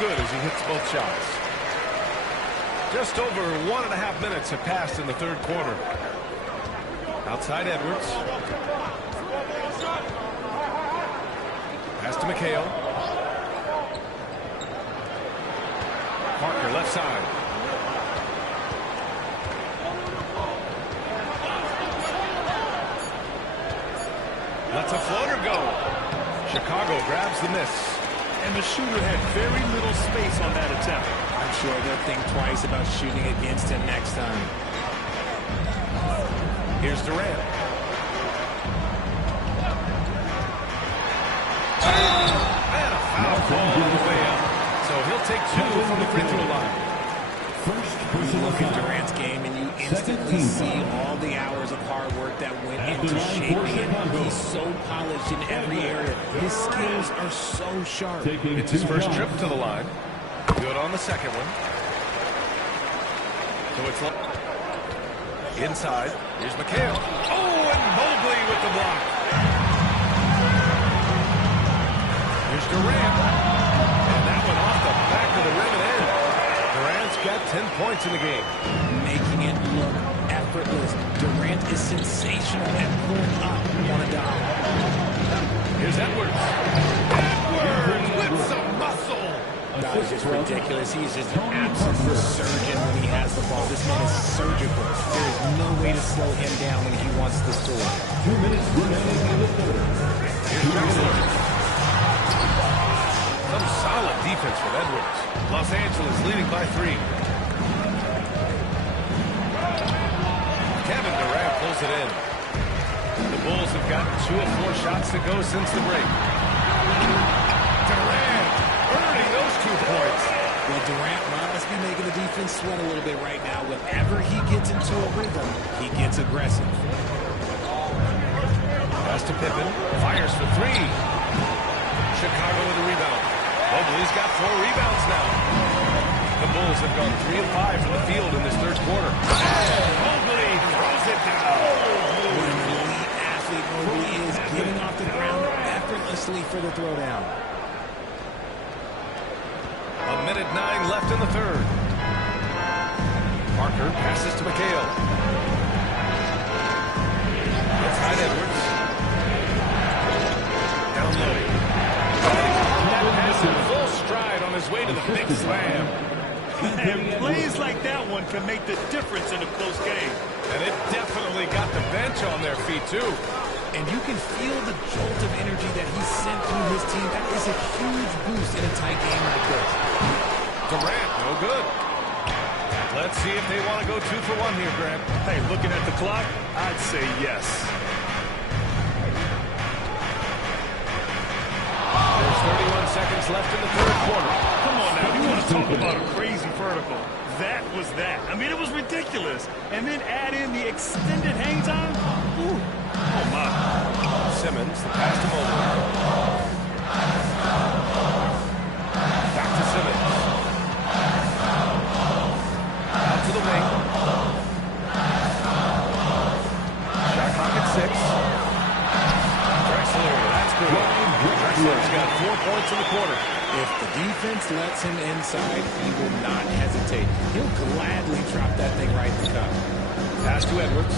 Good as he hits both shots. Just over 1.5 minutes have passed in the third quarter. Outside Edwards. Pass to McHale. Parker left side. Lets a floater go. Chicago grabs the miss. And the shooter had very little space on that attempt. I'm sure they'll think twice about shooting against him next time. Here's Durant. And a foul ball on the way up. So he'll take 2 from the free throw line. You look at Durant's game and you instantly see all the hours of hard work that went into shaping it. He's so polished in every area. His skills are so sharp. It's his first trip to the line. Good on the second one. So it's inside. Here's McHale. Oh, and Mobley with the block. Here's Durant. And that one off the back of the rim and in. Durant's got 10 points in the game. Making it look effortless. Durant is sensational at pulling up on a dime. Here's Edwards. Edwards with some muscle. That is just ridiculous. He's just an absolute surgeon when he has the ball. This man is surgical. There is no way to slow him down when he wants to score. 2 minutes remaining in the third. Here's Drexler. Some solid defense from Edwards. Los Angeles leading by 3. Kevin Durant pulls it in. The Bulls have got 2 of 4 shots to go since the break. Durant earning those 2 points. Well, Durant must be making the defense sweat a little bit right now. Whenever he gets into a rhythm, he gets aggressive. Pass to Pippen. Fires for 3. Chicago with a rebound. Mobley's got 4 rebounds now. The Bulls have gone 3 of 5 from the field in this third quarter. Mobley throws it down. What an elite athlete Mobley is, getting off the ground effortlessly for the throwdown. 1:09 left in the third. Parker passes to McHale. Inside Edwards. Down low. That pass in full stride on his way to the big slam. And plays like that one can make the difference in a close game. And it definitely got the bench on their feet, too. And you can feel the jolt of energy that he sent through his team. That is a huge boost in a tight game like this. Durant, no good. Let's see if they want to go 2 for 1 here, Grant. Hey, looking at the clock, I'd say yes. There's 31 seconds left in the third quarter. Come on now, you want to talk about a crazy vertical. That was that. I mean, it was ridiculous. And then add in the extended hang time. Ooh. Oh, my. Simmons, the pass to Mobley. Back to Simmons. Out to the wing. Shot clock at 6. Drexler, that's good. Drexler's got 4 points in the quarter. If the defense lets him inside, he will not hesitate. He'll gladly drop that thing right in the cup. Pass to Edwards.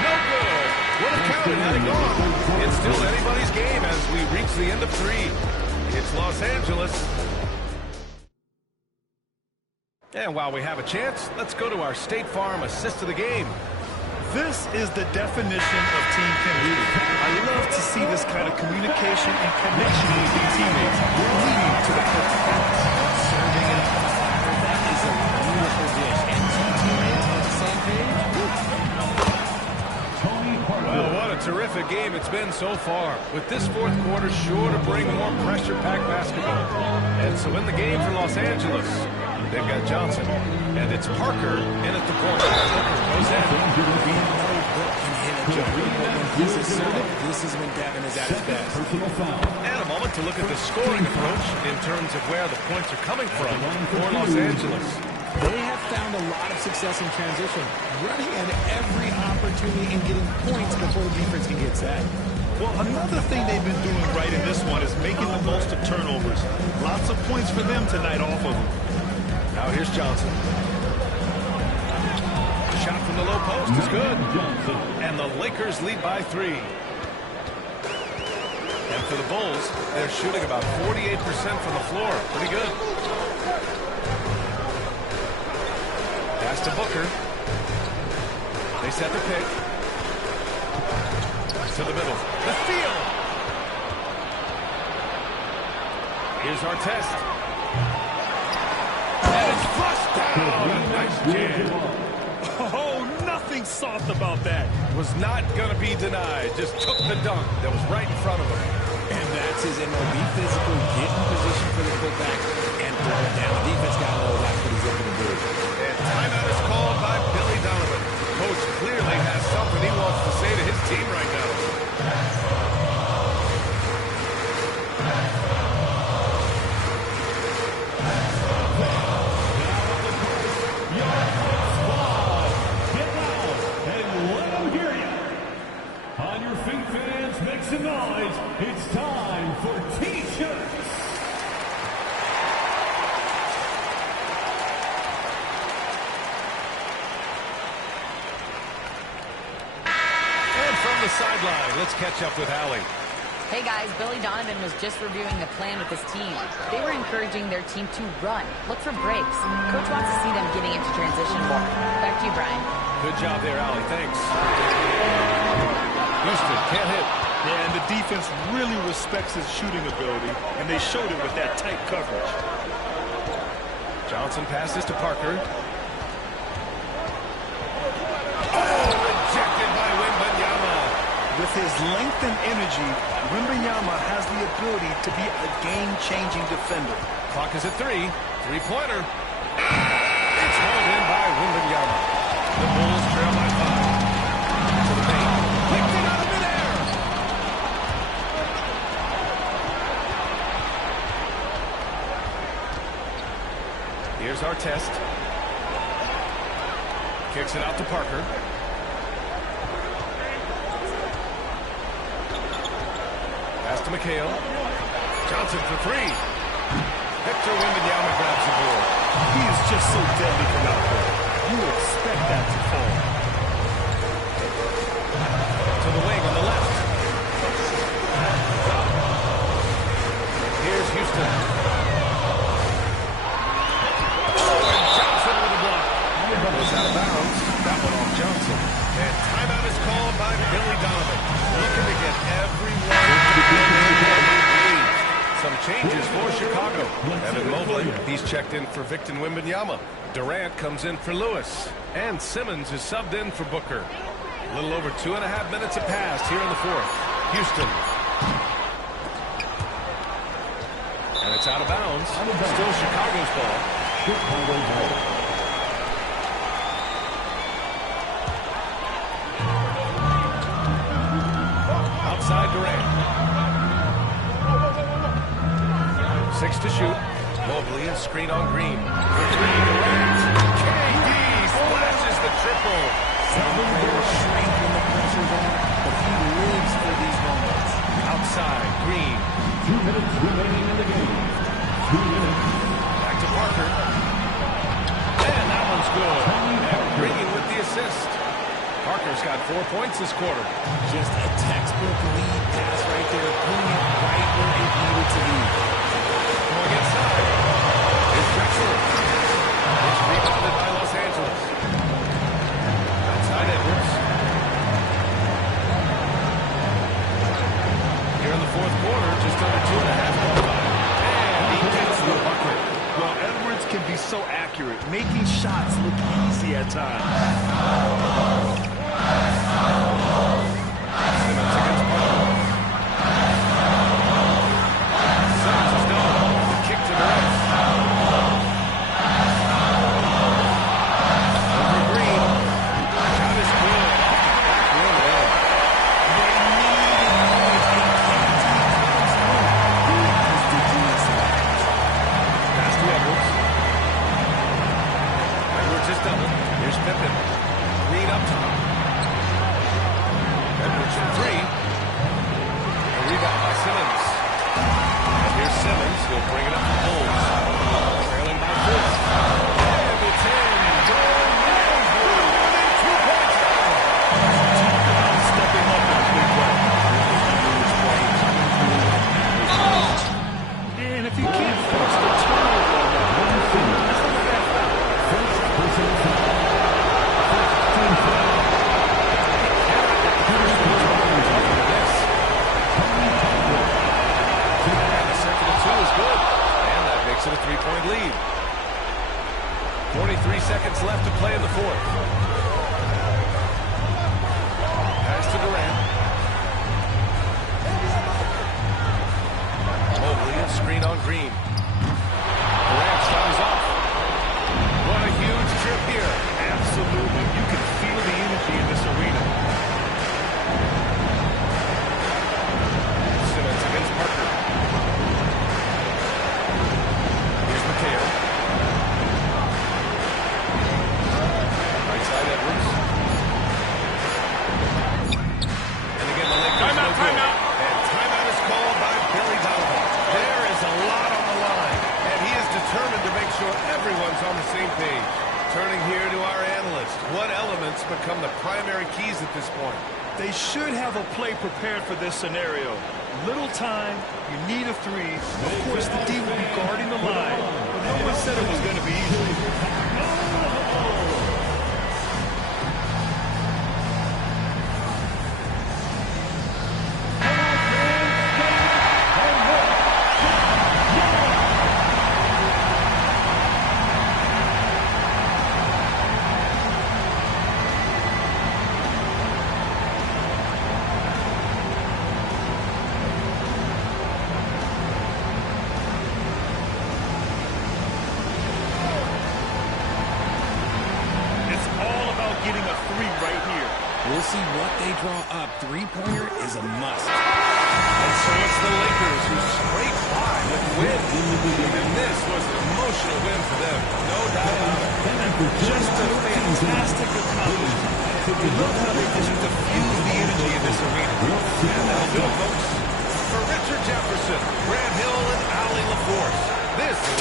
No good. Would have counted had it gone. It's still anybody's game as we reach the end of 3. It's Los Angeles. And while we have a chance, let's go to our State Farm assist of the game. This is the definition of team chemistry. I love to see this kind of communication and connection between teammates leading to the perfect pass. Serving it up on a platter, that is a beautiful dish. And two teammates on the same page. Well, what a terrific game it's been so far. With this fourth quarter sure to bring more pressure-packed basketball. And so in the game for Los Angeles, they've got Johnson. And it's Parker in at the point. Goes in. He's assertive. This is when Devin is at his best. And a moment to look at the scoring approach in terms of where the points are coming from for Los Angeles. They have found a lot of success in transition, running at every opportunity and getting points before the defense can get set. Well, another thing they've been doing right in this one is making the most of turnovers. Lots of points for them tonight off of them. Now here's Johnson. The shot from the low post is good. And the Lakers lead by 3. And for the Bulls, they're shooting about 48% from the floor. Pretty good. Pass to Booker. They set the pick. To the middle. The steal. Here's Artest. And it's flushed down. Nice jam. Oh, nothing soft about that. Was not going to be denied. Just took the dunk that was right in front of him. And that's his MLB physical. Get in position for the putback and throw it down. The defense got to know that's what he's looking to do. And timeout is called by Billy Donovan. Coach clearly has something he wants to say to his team right now. Make some noise. It's time for T-shirts. And from the sideline, let's catch up with Allie. Hey guys, Billy Donovan was just reviewing the plan with his team. They were encouraging their team to run, look for breaks. Coach wants to see them getting into transition more. Back to you, Brian. Good job there, Allie. Thanks. Houston can't hit. Yeah, and the defense really respects his shooting ability, and they showed it with that tight coverage. Johnson passes to Parker. Oh, rejected by Wembanyama. With his length and energy, Wembanyama has the ability to be a game-changing defender. Clock is at 3. Three-pointer. It's hauled in by Wembanyama. The Bulls trail by 5. To the paint. Picked it out of midair. Here's Artest. Kicks it out to Parker. Pass to McHale. Johnson for 3. Victor Wembanyama grabs the board. He is just so deadly from out there. You expect that to fall. To the wing on the left. Here's Houston. Oh, and Johnson with a block. Goes out of bounds. That one off Johnson. And timeout is called by Billy Donovan. Looking to get everyone. Some changes for Chicago. Evan Mobley, he's checked in for Victor Wembanyama. Durant comes in for Lewis. And Simmons is subbed in for Booker. A little over 2.5 minutes have passed here in the fourth. Houston. And it's out of bounds. Still Chicago's ball. Outside Durant. 6 to shoot. Mobley and screen on Green. For 3, Durant. KD splashes the triple. Some players shrink when the pressure's on, but he lives for these moments. Outside, Green. 2 minutes remaining in the game. 2 minutes. Back to Parker. And that one's good. And Green with the assist. Parker's got 4 points this quarter. Just a textbook lead pass right there, putting it right where it needed to be. Going inside. Here's Drexler. It's rebounded by Los Angeles. Outside Edwards. Here in the fourth quarter, just under 2.5 ball time. And he gets the bucket. Well, Edwards can be so accurate, making shots look easy at times. Simmons against Parker. Simmons is done. The kick to the right. Over Green. Shot is good. Back rim and in. They needed points. They can't take times home. Here's the genius of that. Pass to Edwards. Edwards is double. Here's Pippen. Green up top. Edwards from 3. A rebound by Simmons. And here's Simmons. He'll bring it up to Bulls. Trailing by 4. And it's in. Joel Embiid within 2 points now. Talk about stepping up in a big way. And if you can't force the turnover on that one thing, that's not a bad foul. First personal foul. First team foul. And the second and 2 is good. And that makes it a 3-point lead. 43 seconds left to play in the fourth. Pass to Durant. Mobley and screen on Green. Durant shot is off. What a huge trip here. Absolutely. You can feel the energy in this arena. Simmons against Parker. Here's McHale. Right side Edwards. And again the Lakers. Timeout. And timeout is called by Billy Donovan. There is a lot on the line. And he is determined to make sure everyone's on the same page. Turning here to our analyst. What elements become the primary keys at this point? They should have a play prepared for this scenario. Little time, you need a 3. Of course, the D will be guarding the line, but no one said it was going to be easy. Getting a 3 right here. We'll see what they draw up. 3-pointer is a must. And so it's the Lakers who scrape by with the win. And this was an emotional win for them. No doubt about it. Just a fantastic accomplishment. I love how they just diffuse the energy in this arena. And that'll do it, folks. For Richard Jefferson, Grant Hill, and Allie LaForce, this is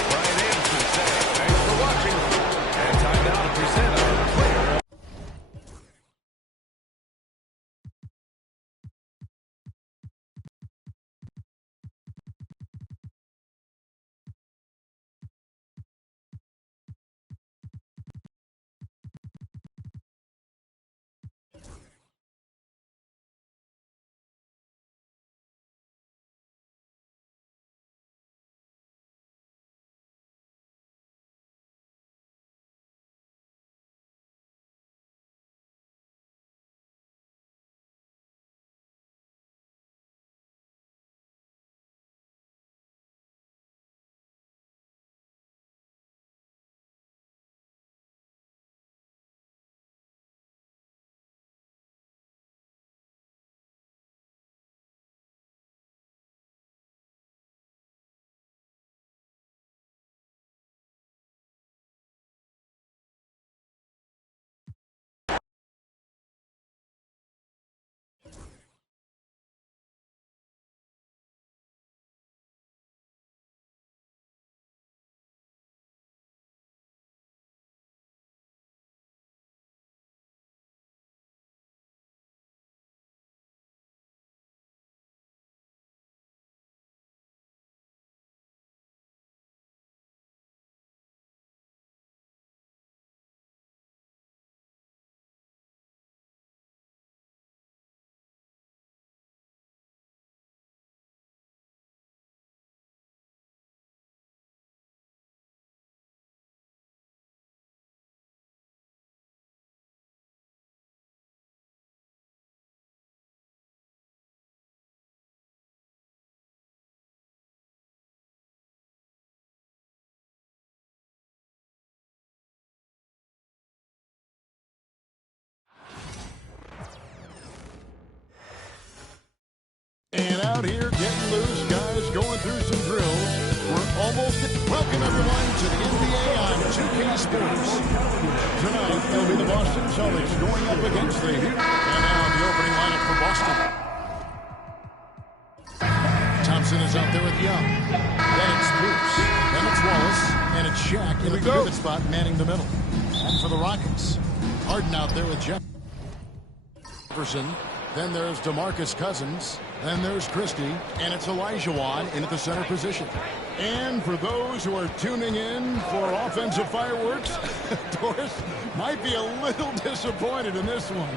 Almost. Welcome, everyone, to the NBA on 2K Sports. Tonight, it'll be the Boston Celtics going up against the Heat. And now the opening lineup for Boston. Thompson is out there with Young. Then it's Pierce. Then it's Wallace. And it's Shaq in the pivot spot, manning the middle. And for the Rockets, Harden out there with Jefferson. Then there's DeMarcus Cousins. Then there's Christie. And it's Elijah Wan in at the center position. And for those who are tuning in for offensive fireworks, Doris might be a little disappointed in this one.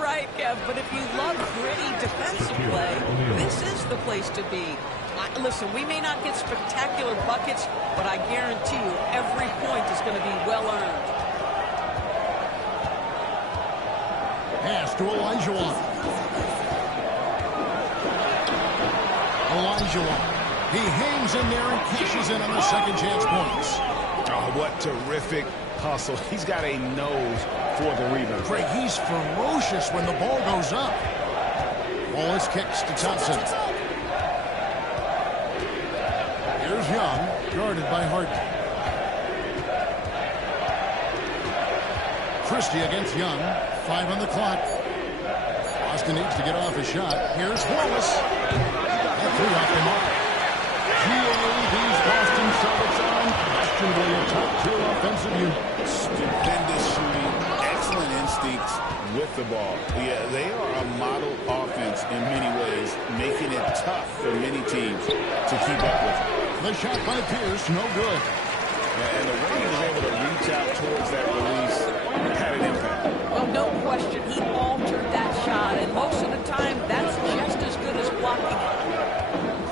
Right, Kev, but if you love gritty defensive play, this is the place to be. Listen, we may not get spectacular buckets, but I guarantee you every point is going to be well earned. Pass to Elijah Wan. Elijah Wan. He hangs in there and cashes in on the second chance points. Oh, what terrific hustle. He's got a nose for the rebound. Craig, he's ferocious when the ball goes up. Wallace kicks to Thompson. Here's Young, guarded by Harden. Christie against Young. 5 on the clock. Boston needs to get off a shot. Here's Wallace. And 3 off the mark. These Boston Celtics are unquestionably a top-tier offensive unit. Stupendous shooting, excellent instincts with the ball. Yeah, they are a model offense in many ways, making it tough for many teams to keep up with. The shot by Pierce, no good. And the way he was able to reach out towards that release had an impact. Well, no question, he altered that shot, and most of the time, that's just as good as blocking it.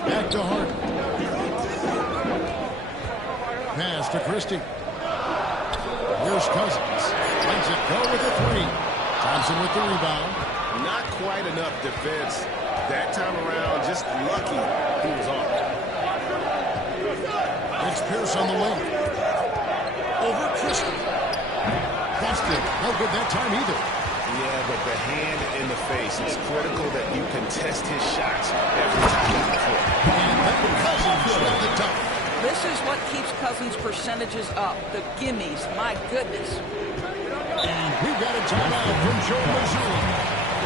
Back to Harden. Pass to Christie. Here's Cousins. Lets it go with a 3. Thompson with the rebound. Not quite enough defense that time around. Just lucky he was on. It's Pierce on the wing. Over Christie. Busted. No good that time either. Yeah, but the hand in the face. It's critical that you contest his shots every time on the floor. And then Cousins with the dunk. This is what keeps Cousins' percentages up. The gimmies, my goodness. And we've got a timeout from Joe Mazzulla.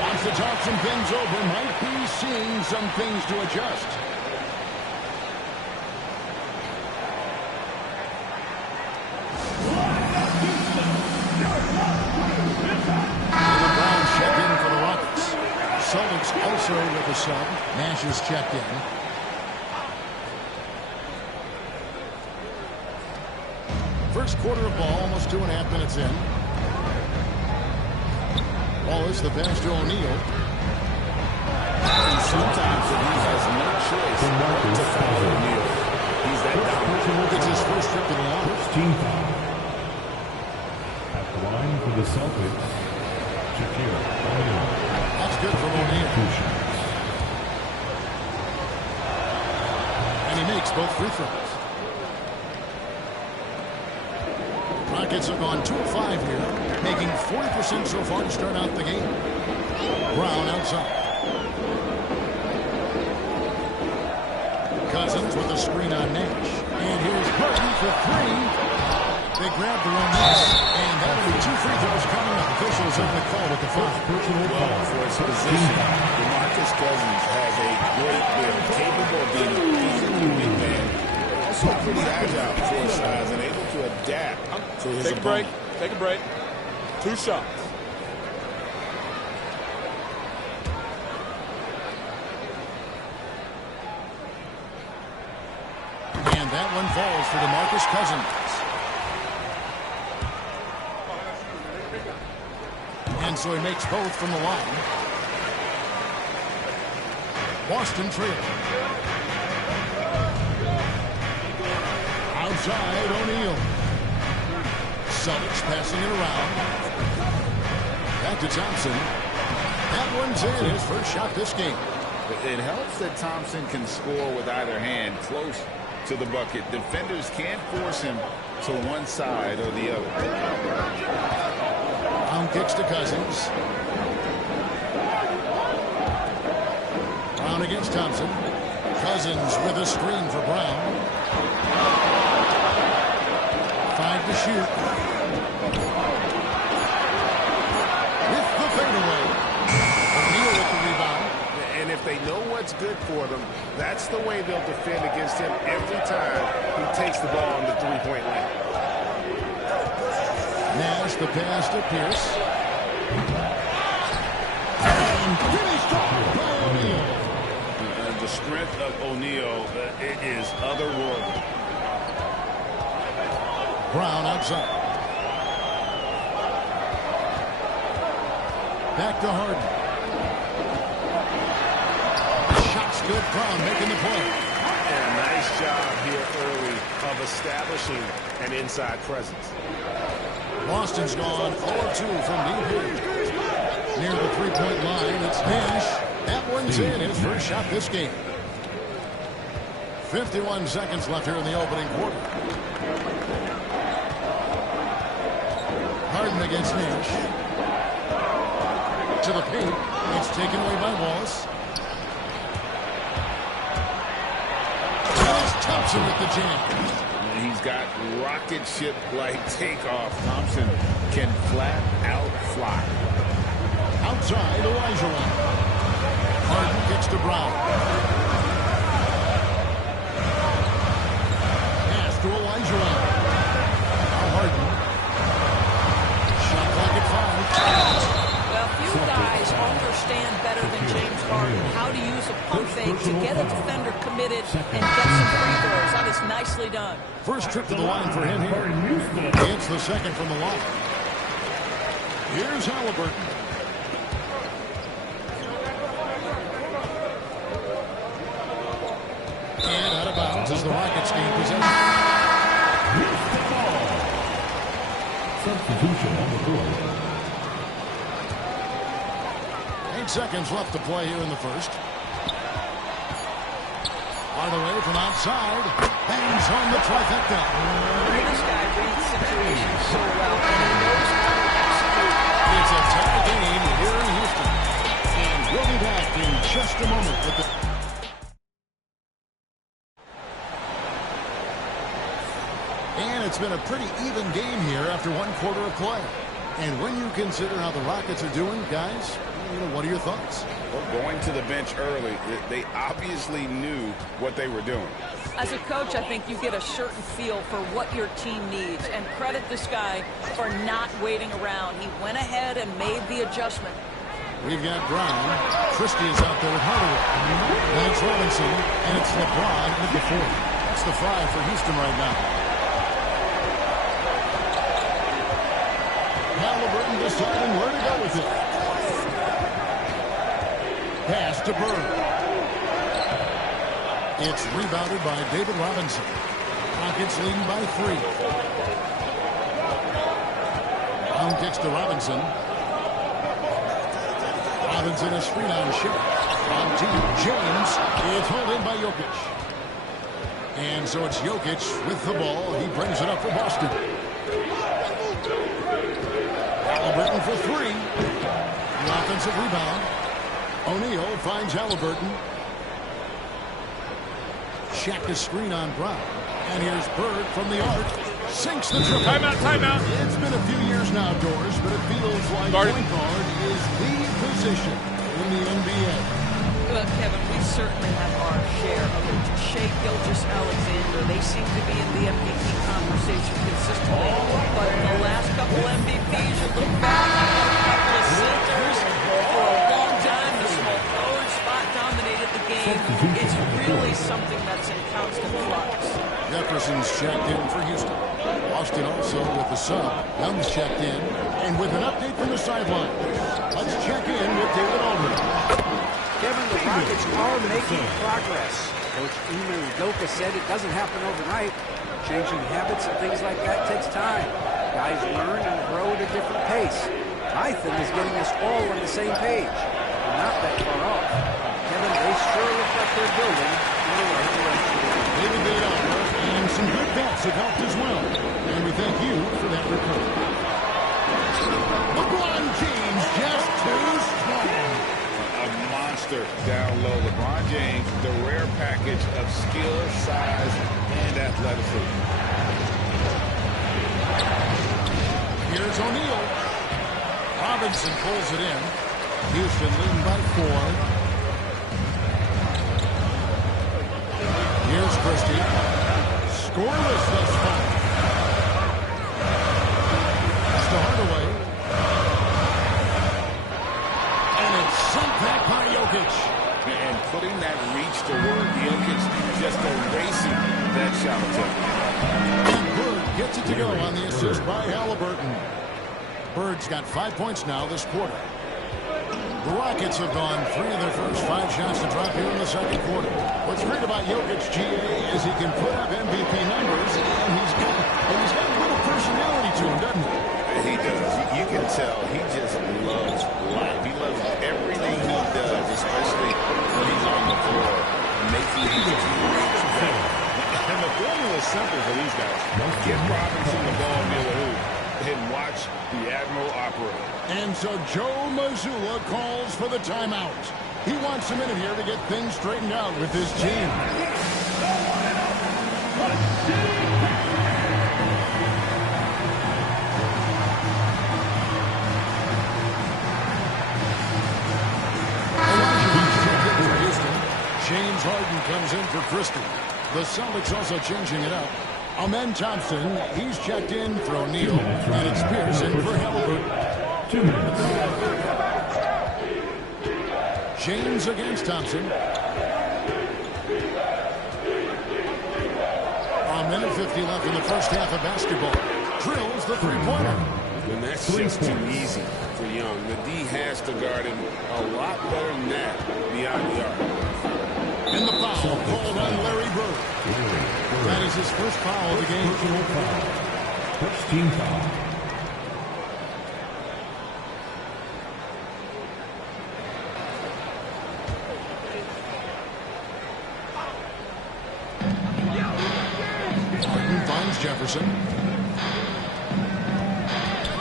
Wants to talk some things over. Might be seeing some things to adjust. LeBron check in for the Rockets. Celtics also with a sub. Nash is checked in. First quarter of ball, almost 2.5 minutes in. Wallace, the pass to O'Neal. And sometimes he has no choice but to follow O'Neal. He's that dominant. Gets his first trip to the line. First team foul. At the line for the Celtics, Shaquille O'Neal. That's good from O'Neal. 2 shots. And he makes both free throws. Rockets have gone 2 of 5 here, making 40% so far to start out the game. Brown outside. Cousins with a screen on Nash. And here's Harden for 3. They grab the wrong miss. And that'll be 2 free throws coming up. Officials have the call with the foul. Personal foul. For his position, DeMarcus Cousins has a great build, capable of being a physically big man. Also pretty agile for his size and able to adapt to his opponent. Take a break. 2 shots. And that one falls for DeMarcus Cousins. And so he makes both from the line. Boston trailing. Outside O'Neal. Celtics passing it around. Back to Thompson. That one's in. His first shot this game. It helps that Thompson can score with either hand close to the bucket. Defenders can't force him to one side or the other. Brown kicks to Cousins. Brown against Thompson. Cousins with a screen for Brown. 5 to shoot. With the fadeaway. O'Neal with the rebound. And if they know what's good for them, that's the way they'll defend against him every time he takes the ball on the three-point line. Nash the pass to Pierce. And finished off by O'Neal. The strength of O'Neal, it is otherworldly. Brown outside. Back to Harden. Shot's good. Brown making the play. And a nice job here early of establishing an inside presence. Boston's gone 0-2 from deep. Near the three-point line, it's Nash. That one's in. His first shot this game. 51 seconds left here in the opening quarter. Harden against Nash. To the paint. It's taken away by Wallace. And it's Thompson with the jam. He's got rocket ship-like takeoff. Thompson can flat out fly. Outside, Elijah. Harden kicks to Brown. Pass to Elijah. Now Harden. Shot clock at 5. Well, few guys understand better than James Harden how to use a pump fake to get a defender committed and get some free throws. That is nicely done. First trip to the line for him here. It's the second from the line. Here's Halliburton. And out of bounds as the Rockets gain possession. Substitution on the court. 8 seconds left to play here in the first. Hardaway from outside. Bangs on the trifecta. This guy reads situations so well, and he knows how to execute. It's a tie game here in Houston. And we'll be back in just a moment with the... And it's been a pretty even game here after one quarter of play. And when you consider how the Rockets are doing, guys, what are your thoughts? Well, going to the bench early, they obviously knew what they were doing. As a coach, I think you get a certain feel for what your team needs, and credit this guy for not waiting around. He went ahead and made the adjustment. We've got Brown. Christie is out there with Hardaway. That's Robinson, and it's LeBron with the 4. That's the 5 for Houston right now. Halliburton deciding where to go with it. Pass to Bird. It's rebounded by David Robinson. Rockets leading by 3. Brown kicks to Robinson. Robinson a screen on shot. On team James. It's hauled in by Jokic. And so it's Jokic with the ball. He brings it up for Boston. Halliburton for 3. The offensive rebound. O'Neal finds Halliburton. Shaq a screen on Brown. And here's Bird from the arc. Sinks the triple. Timeout, timeout. It's been a few years now, Doors, but it feels like point guard is the position in the NBA. Well, Kevin, we certainly have our share of it. Shea Gilgeous-Alexander, they seem to be in the MVP conversation consistently. But in the last couple MVPs, you look back, you got a couple of centers. For a long time, the small forward spot dominated the game. It's really something that's in constant flux. Jefferson's checked in for Houston. Austin also with the sub. Young's checked in. And with an update from the sideline, let's check in with David Aldridge. Kevin, the Rockets are making progress. Coach Ime Udoka said it doesn't happen overnight. Changing habits and things like that takes time. Guys learn and grow at a different pace. My thing is getting us all on the same page. We're not that far off. Kevin, they sure look like they're building in the right direction. David Aldridge and some good bets have helped as well. And we thank you for that report. LeBron James just too strong. A monster monster down low. LeBron James, the rare package of skill, size, and athleticism. Here's O'Neal. Robinson pulls it in. Houston leading by 4. Here's Christie. Scoreless thus far. It's to Hardaway. And it's sent back by Jokic. And putting that reach to work, Jokic just erasing that shot attempt. And Bird gets it to go on the assist by Halliburton. Bird's got 5 points now this quarter. The Rockets have gone 3 of their first 5 shots to drop here in the second quarter. What's great about Jokic, GA, is he can put up MVP numbers, and he's got a little personality to him, doesn't he? He does. You can tell he just loves life. He loves everything he does, especially when he's on the floor, making his teammates better. And the formula is simple for these guys. Get Robinson the ball near the hoop and watch the Admiral operate. And so Joe Mazzulla calls for the timeout. He wants a minute here to get things straightened out with his team. James Harden comes in for Christie. The Celtics also changing it up. Amen Thompson, he's checked in for O'Neal, and it's Pierce in for Halliburton. 2 minutes. James against Thompson. A minute 50 left in the first half of basketball. Drills the three-pointer. And that's just too easy for Young. The D has to guard him a lot better than that beyond the arc. And the foul called on Larry Bird. That is his first foul of the game. Personal foul. First team foul. Harden finds Jefferson.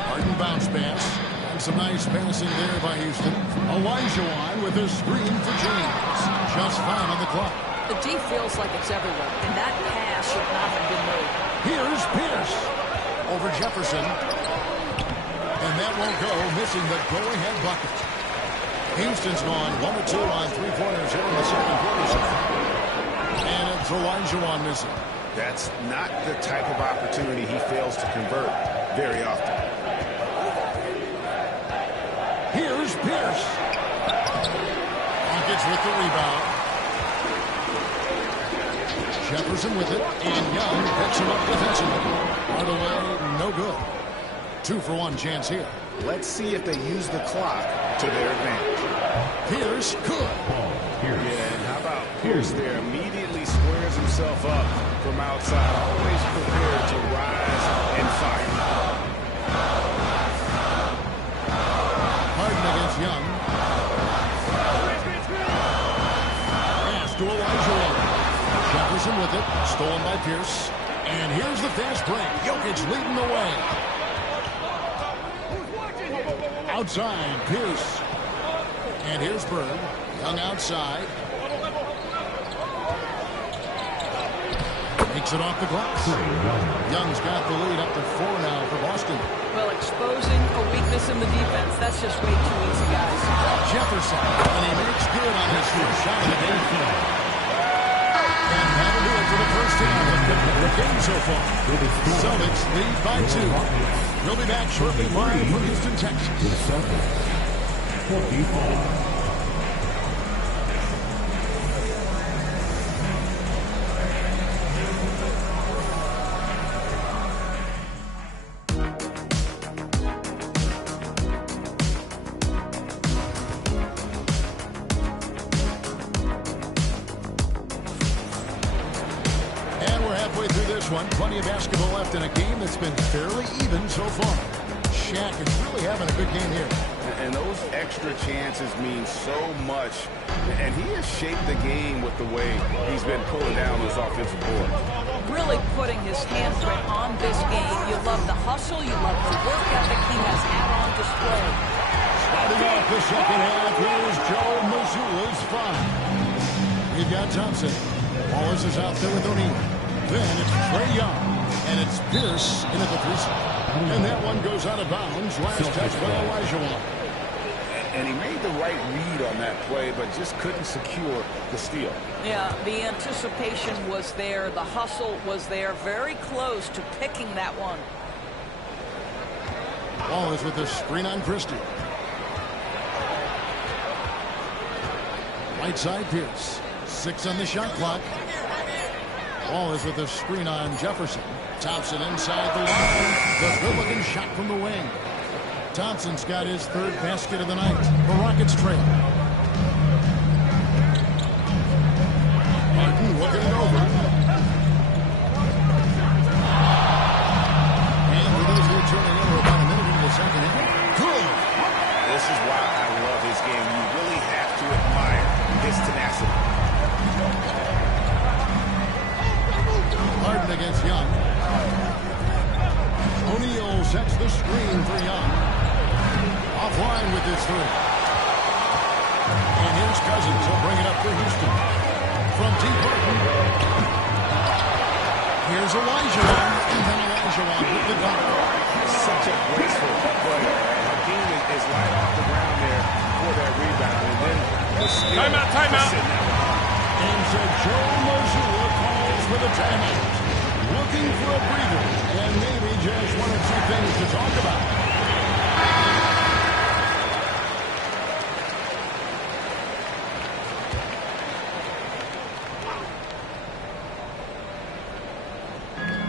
Harden bounce pass. And some nice passing there by Houston. Olajuwon with a screen for James. Just 5 on the clock. The D feels like it's everywhere, and that pass should not have been made. Here's Pierce over Jefferson. And that won't go, missing the go-ahead bucket. Houston's gone 1 or 2 on three-pointers here in the second quarter. And it's Olajuwon missing. That's not the type of opportunity he fails to convert very often. Here's Pierce. Rockets with the rebound. Jefferson with it, and Young picks him up defensively. Hardaway, no good. 2-for-1 chance here. Let's see if they use the clock to their advantage. Pierce could. Yeah, and how about Pierce there? Immediately squares himself up from outside, always prepared to rise and fire. Harden against Young. Pass to Olajuwon. Jefferson with it, stolen by Pierce. And here's the fast break. Jokic leading the way. Outside, Pierce. And here's Bird. Young outside. Makes it off the glass. Young's got the lead up to 4 now for Boston. Well, exposing a weakness in the defense, that's just way too easy, guys. Jefferson, and he makes good on his first shot of the game. And that'll do it for the first half of the game so far. Celtics lead by 2. We'll be back shortly live from Houston, Texas. 45. Plenty of basketball left in a game that's been fairly even so far. Shaq is really having a good game here. And those extra chances mean so much. And he has shaped the game with the way he's been pulling down those offensive boards. Really putting his handprint on this game. You love the hustle. You love the work ethic he has had on display. Starting off the second half, here's Joe Mazzulla's 5. We've got Thompson. Wallace is out there with O'Neal. Then it's Trae Young. And it's Pierce into the 3. And that one goes out of bounds. Last touch by Olajuwon. And he made the right read on that play, but just couldn't secure the steal. Yeah, the anticipation was there. The hustle was there. Very close to picking that one. Wallace with the screen on Christie. Right side, Pierce. 6 on the shot clock. Wallace with the screen on Jefferson. Thompson inside the line. The good-looking shot from the wing. Thompson's got his 3rd basket of the night. The Rockets trail. Martin looking it over. And for those who are turning in, we're about a minute into the second half. Good. This is why I love his game. You really have to admire his tenacity. Harden against Young. O'Neal sets the screen for Young. Offline with his 3. And here's Cousins. He'll bring it up for Houston. From deep Harden. Here's Olajuwon. And then Olajuwon with the dunk. Such a graceful play. Hakeem is light off the ground there for that rebound. And then the skill. Timeout. And so Joe Mazzulla calls for the timeout. Looking for a breather. And maybe just 1 or 2 things to talk about.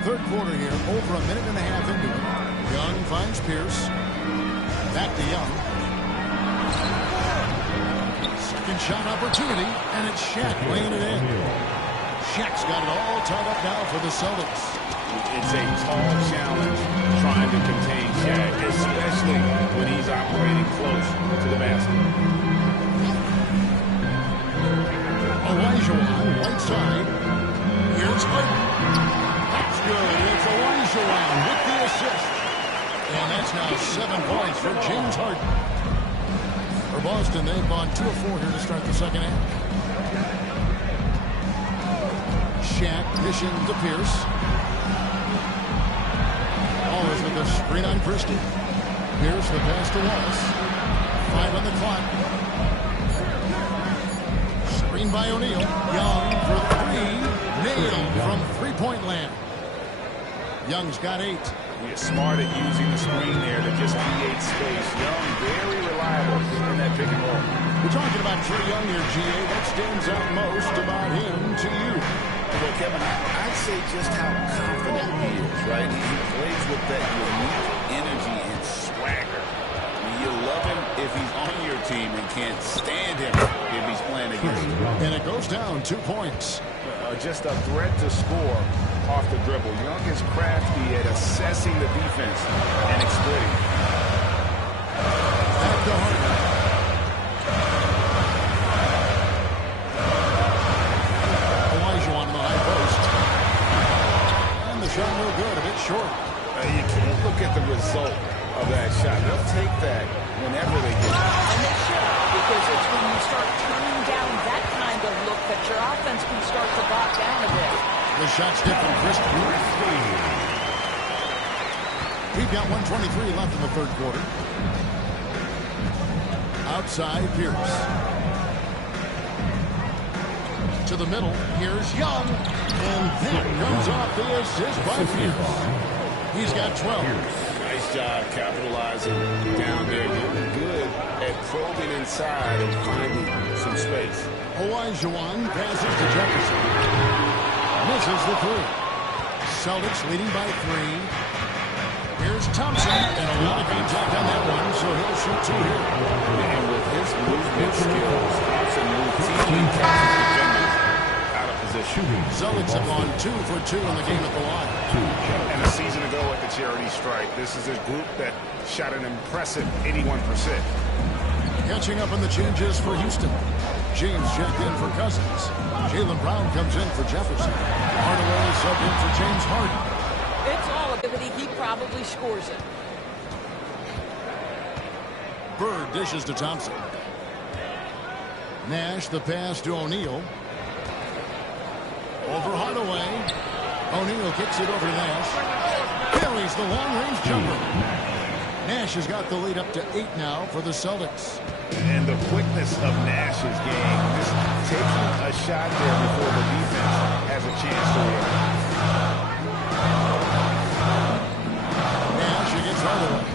Third quarter here, over a minute and a half into it. Young finds Pierce. Back to Young. Second shot opportunity, and it's Shaq laying it in. Shaq's got it all tied up now for the Celtics. It's a tall challenge trying to contain Shaq, especially when he's operating close to the basket. Olajuwon, right side. Here's Harden. That's good. It's Olajuwon with the assist. And that's now 7 points for James Harden. For Boston, they've gone 2 of 4 here to start the second half. Shaq dishing to Pierce. Wallace with the screen on Christie. Pierce the pass to Wallace. 5 on the clock. Screen by O'Neal. Young for 3. Nailed from 3-point land. Young's got 8. He's smart at using the screen there to just create space. Young, very reliable in that pick and roll. We're talking about Trae Young here, GA. What stands out most about him to you? Well, Kevin, I'd say just how confident he is, right? He plays with that unique energy and swagger. I mean, you love him if he's on your team and can't stand him if he's playing against you. And it goes down 2 points. Just a threat to score off the dribble. Young is crafty at assessing the defense and exploiting. Back to Harden. Olajuwon on the high post. And the shot no good, a bit short. You can't look at the result of that shot. They'll take that whenever they get it. And they should, because it's when you start turning down that kind of look that your offense can start to back down a bit. The shot's tipped from Christie. We've got 1:23 left in the third quarter. Outside, Pierce. To the middle. Here's Young. And that comes off the assist by Pierce. He's got 12. Nice job capitalizing down there. You're good at probing inside and finding some space. Olajuwon passes to Jefferson. Misses the 3. Celtics leading by 3. Here's Thompson. And a lot of contact on that one, so he'll shoot 2 here. And with his movement skills, Thompson routinely catches defenders out of position. Celtics have gone 2 for 2 in the game at the line. And a season ago at the charity stripe, this is a group that shot an impressive 81%. Catching up on the changes for Houston. James checked in for Cousins. Jaylen Brown comes in for Jefferson. Hardaway subbed in for James Harden. It's all ability. He probably scores it. Bird dishes to Thompson. Nash, the pass to O'Neal. Over Hardaway. O'Neal kicks it over to Nash. Carries the long-range jumper. Nash has got the lead up to 8 now for the Celtics. And the quickness of Nash's game, just taking a shot there before the defense has a chance to react. Nash against Hardaway.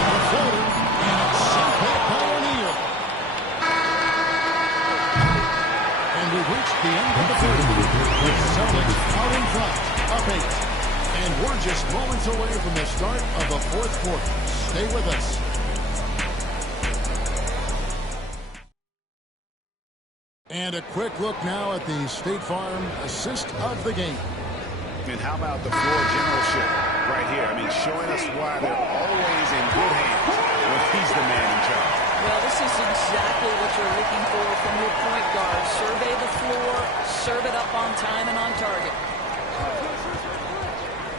And the floater, and it's sent back by O'Neal. And we've reached the end of the third. With the Celtics out in front, up 8. And we're just moments away from the start of the fourth quarter. Stay with us. And a quick look now at the State Farm assist of the game. And how about the floor generalship right here? I mean, showing us why they're always in good hands when he's the man in charge. Well, this is exactly what you're looking for from your point guard. Survey the floor, serve it up on time and on target.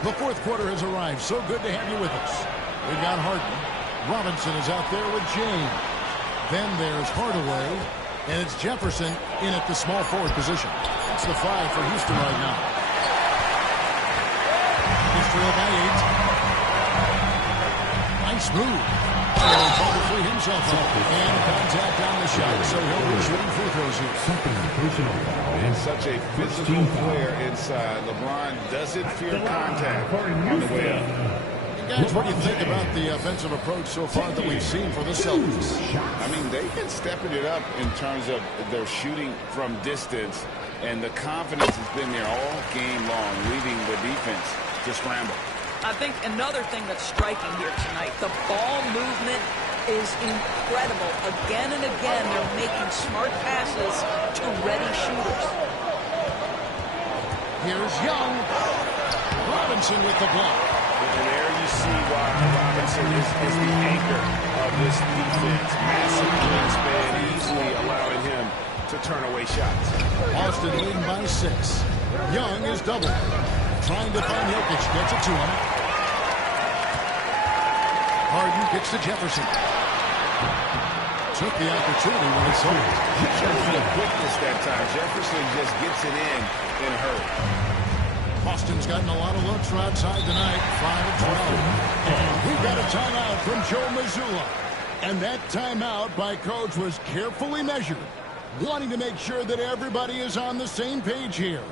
The fourth quarter has arrived. So good to have you with us. We've got Harden. Robinson is out there with James. Then there's Hardaway. And it's Jefferson in at the small forward position. That's the 5 for Houston right now. He's trailed by 8. Nice move. Trying to free himself up. And contact on the shot. So he'll be shooting free throws here. And such a physical player inside. LeBron doesn't fear contact on the way up. Guys, what do you think about the offensive approach so far that we've seen for the Celtics? I mean, they've been stepping it up in terms of their shooting from distance, and the confidence has been there all game long, leaving the defense to scramble. I think another thing that's striking here tonight, the ball movement is incredible. Again and again, they're making smart passes to ready shooters. Here's Young. Robinson with the block. And there you see why Robinson is the anchor of this defense. Massive wingspan, easily allowing him to turn away shots. Austin leading by 6. Young is doubled. Trying to find Jokic. Gets it to him. Harden kicks to Jefferson. Took the opportunity when he saw it. Jefferson quickness that time. Jefferson just gets it in a hurry. Boston's gotten a lot of looks from outside tonight. 5 of 12. And we've got a timeout from Joe Mazzulla. And that timeout by Coach was carefully measured, wanting to make sure that everybody is on the same page here.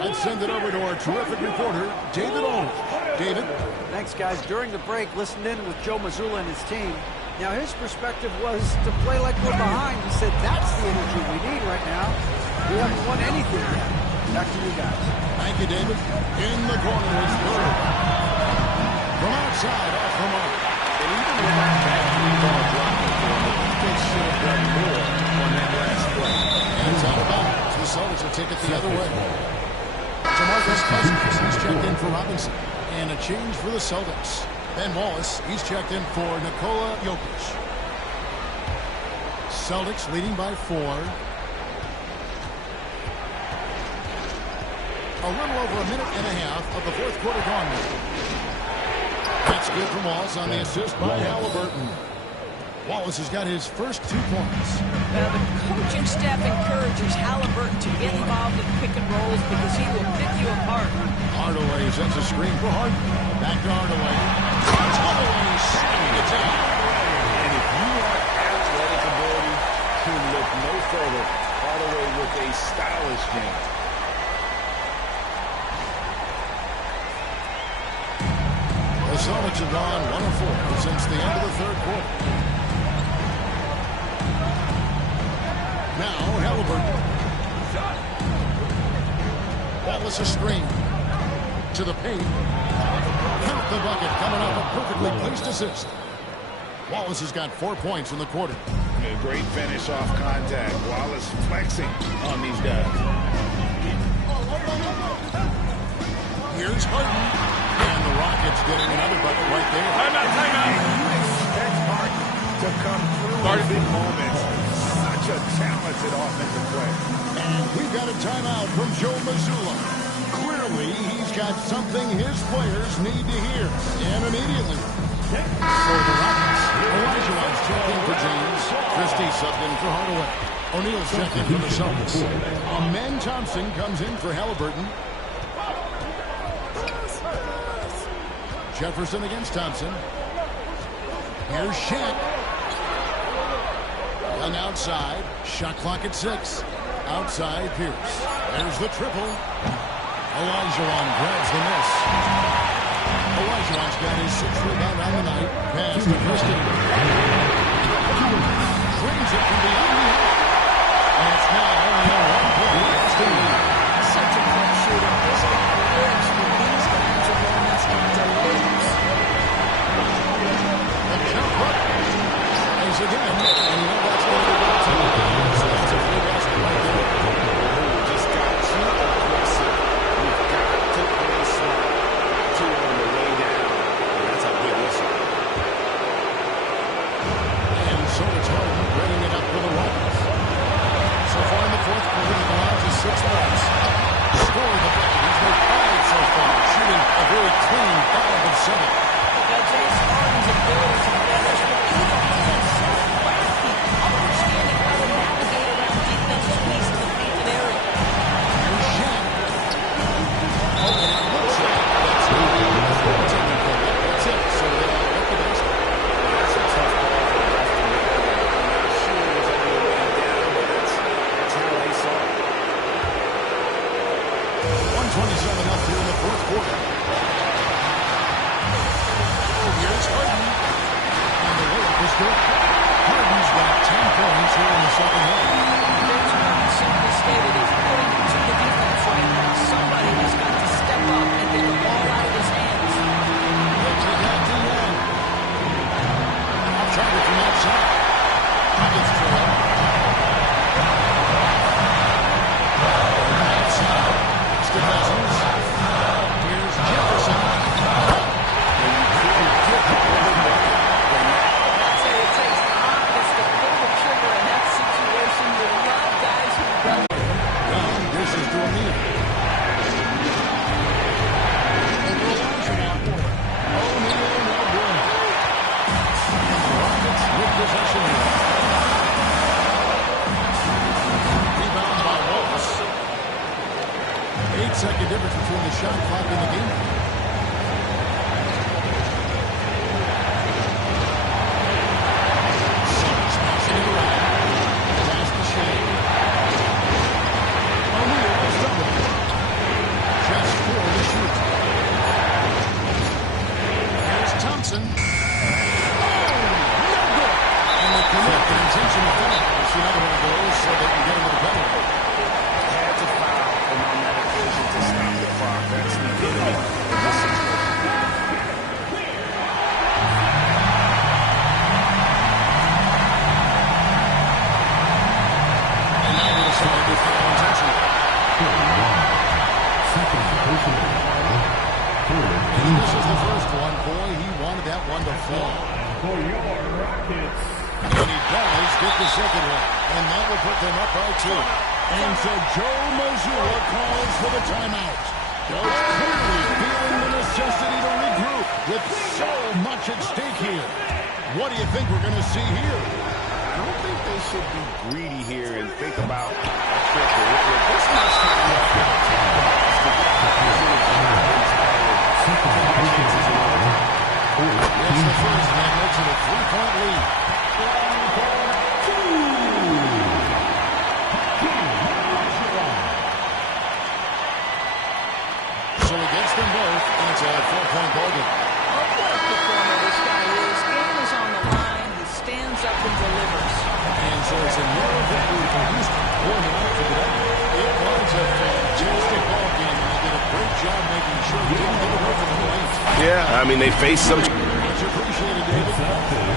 Let's send it over to our terrific reporter, David Aldridge. David? Thanks, guys. During the break, listened in with Joe Mazzulla and his team. Now, his perspective was to play like we're behind. He said that's the energy we need right now. We haven't won anything yet. Back to you guys. Thank you, David. In the corner is Bird. From outside, off the mark. And even with that back ball dropping for him, the defense should have done more on that last play. And it's out of bounds. The Celtics will take it the other way. DeMarcus Cousins, he's checked in for Robinson. And a change for the Celtics. Ben Wallace, he's checked in for Nikola Jokic. Celtics leading by 4. A little over a minute and a half of the fourth quarter gone now. That's good from Wallace on the assist by Halliburton. Wallace has got his first 2 points. Now, the coaching staff encourages Halliburton to get involved in pick and rolls because he will pick you apart. Hardaway sends a screen for Harden. Back to Hardaway. Hardaway slamming it down. And if you want athletic ability, you look no further. Hardaway with a stylish game. The Celtics have gone 1 of 4 since the end of the third quarter. Now Halliburton. Wallace a screen. To the paint. Count the bucket coming off a perfectly placed assist. Wallace has got 4 points in the quarter. A great finish off contact. Wallace flexing on these guys. Here's Harden. And the Rockets getting another bucket right there. Timeout. You expect Harden to come through in big moments. Such a talented offensive play. And we've got a timeout from Joe Mazzulla. Clearly, he's got something his players need to hear, and immediately. For the Rockets, Elijah White's checked in for James. Christie subbed in for Hardaway. O'Neal's checked in for the Celtics. Amen Thompson comes in for Halliburton. Jefferson against Thompson. Here's Shaq. Young outside. Shot clock at 6. Outside Pierce. There's the triple. Olajuwon grabs the miss. Olajuwon's got his 6th rebound on the night. Pass to Christie. Trains it from beyond the arc. And it's now only a 1-point lead. Such a quick shooter. This guy lives for these kinds of moments and delivers. The jump up is again, and you know that's going to go to the so that's a free basket right there. Just got too aggressive. You've got to play smart. Two on the way down. And that's a big whistle. And so it's Harden bringing it up for the Rockets. So far in the fourth quarter, the Lions is 6 points. Scoring the bucket. He's made 5 so far, shooting a very clean 5 of 7. James Harden's ability to finish with either hand so crafty, understanding how to navigate around defense squeeze in the painted area. Here's Shaq. Oh, and it looks like that's technical. That's it. So at the basket. That's a tough ball for the rest to make. I'm not sure it was all the way down, but that's how they saw it. 1:27 left here in the fourth quarter. Here's Harden. And the layup is good. Harden's got 10 points here in the second half. James Harden simply stated he's putting it to the defense right now. Somebody has got to step up and get the ball out of his hands. Let's get back to the end. Target from outside. Nuggets trail. Outside. Cousins. Here's Jefferson. It takes confidence to pull the trigger in that situation. You love guys who run. Well, this is to O'Neal. Over Olajuwon. O'Neal, no good. Rockets with possession here. Rebound by Wallace. 8-second difference between the shot clock and the game. Summers passing it around. Pass to Shea. O'Neal was double. Just 4 to shoot. Here's Thompson. No good. And they connect an intentional foul. It's another one of those so they can get into the penalty. Had to foul and on that occasion to stop the clock. That's the enemy in this situation. And now we're starting to foul intentional. And this is the first one. Boy, he wanted that one to fall. For your Rockets. And he does get the second one. And that will put them up by 2. And so Joe Mazzulla calls for the timeout. Coach clearly feeling the necessity to regroup with so much at stake here. What do you think we're going to see here? I don't think they should be greedy here and think about a triple. With this much time left, It's the first, and that makes it a 3-point lead. So he gets them both, and it's a 4-point ballgame. What a performer this guy is. Game is on the line. He stands up and delivers. And so it's a narrow victory for Houston. 4-0 for the day. It was a fantastic ballgame, and they did a great job making sure they didn't get away from the late. Yeah, I mean, they faced some... Much appreciated, David.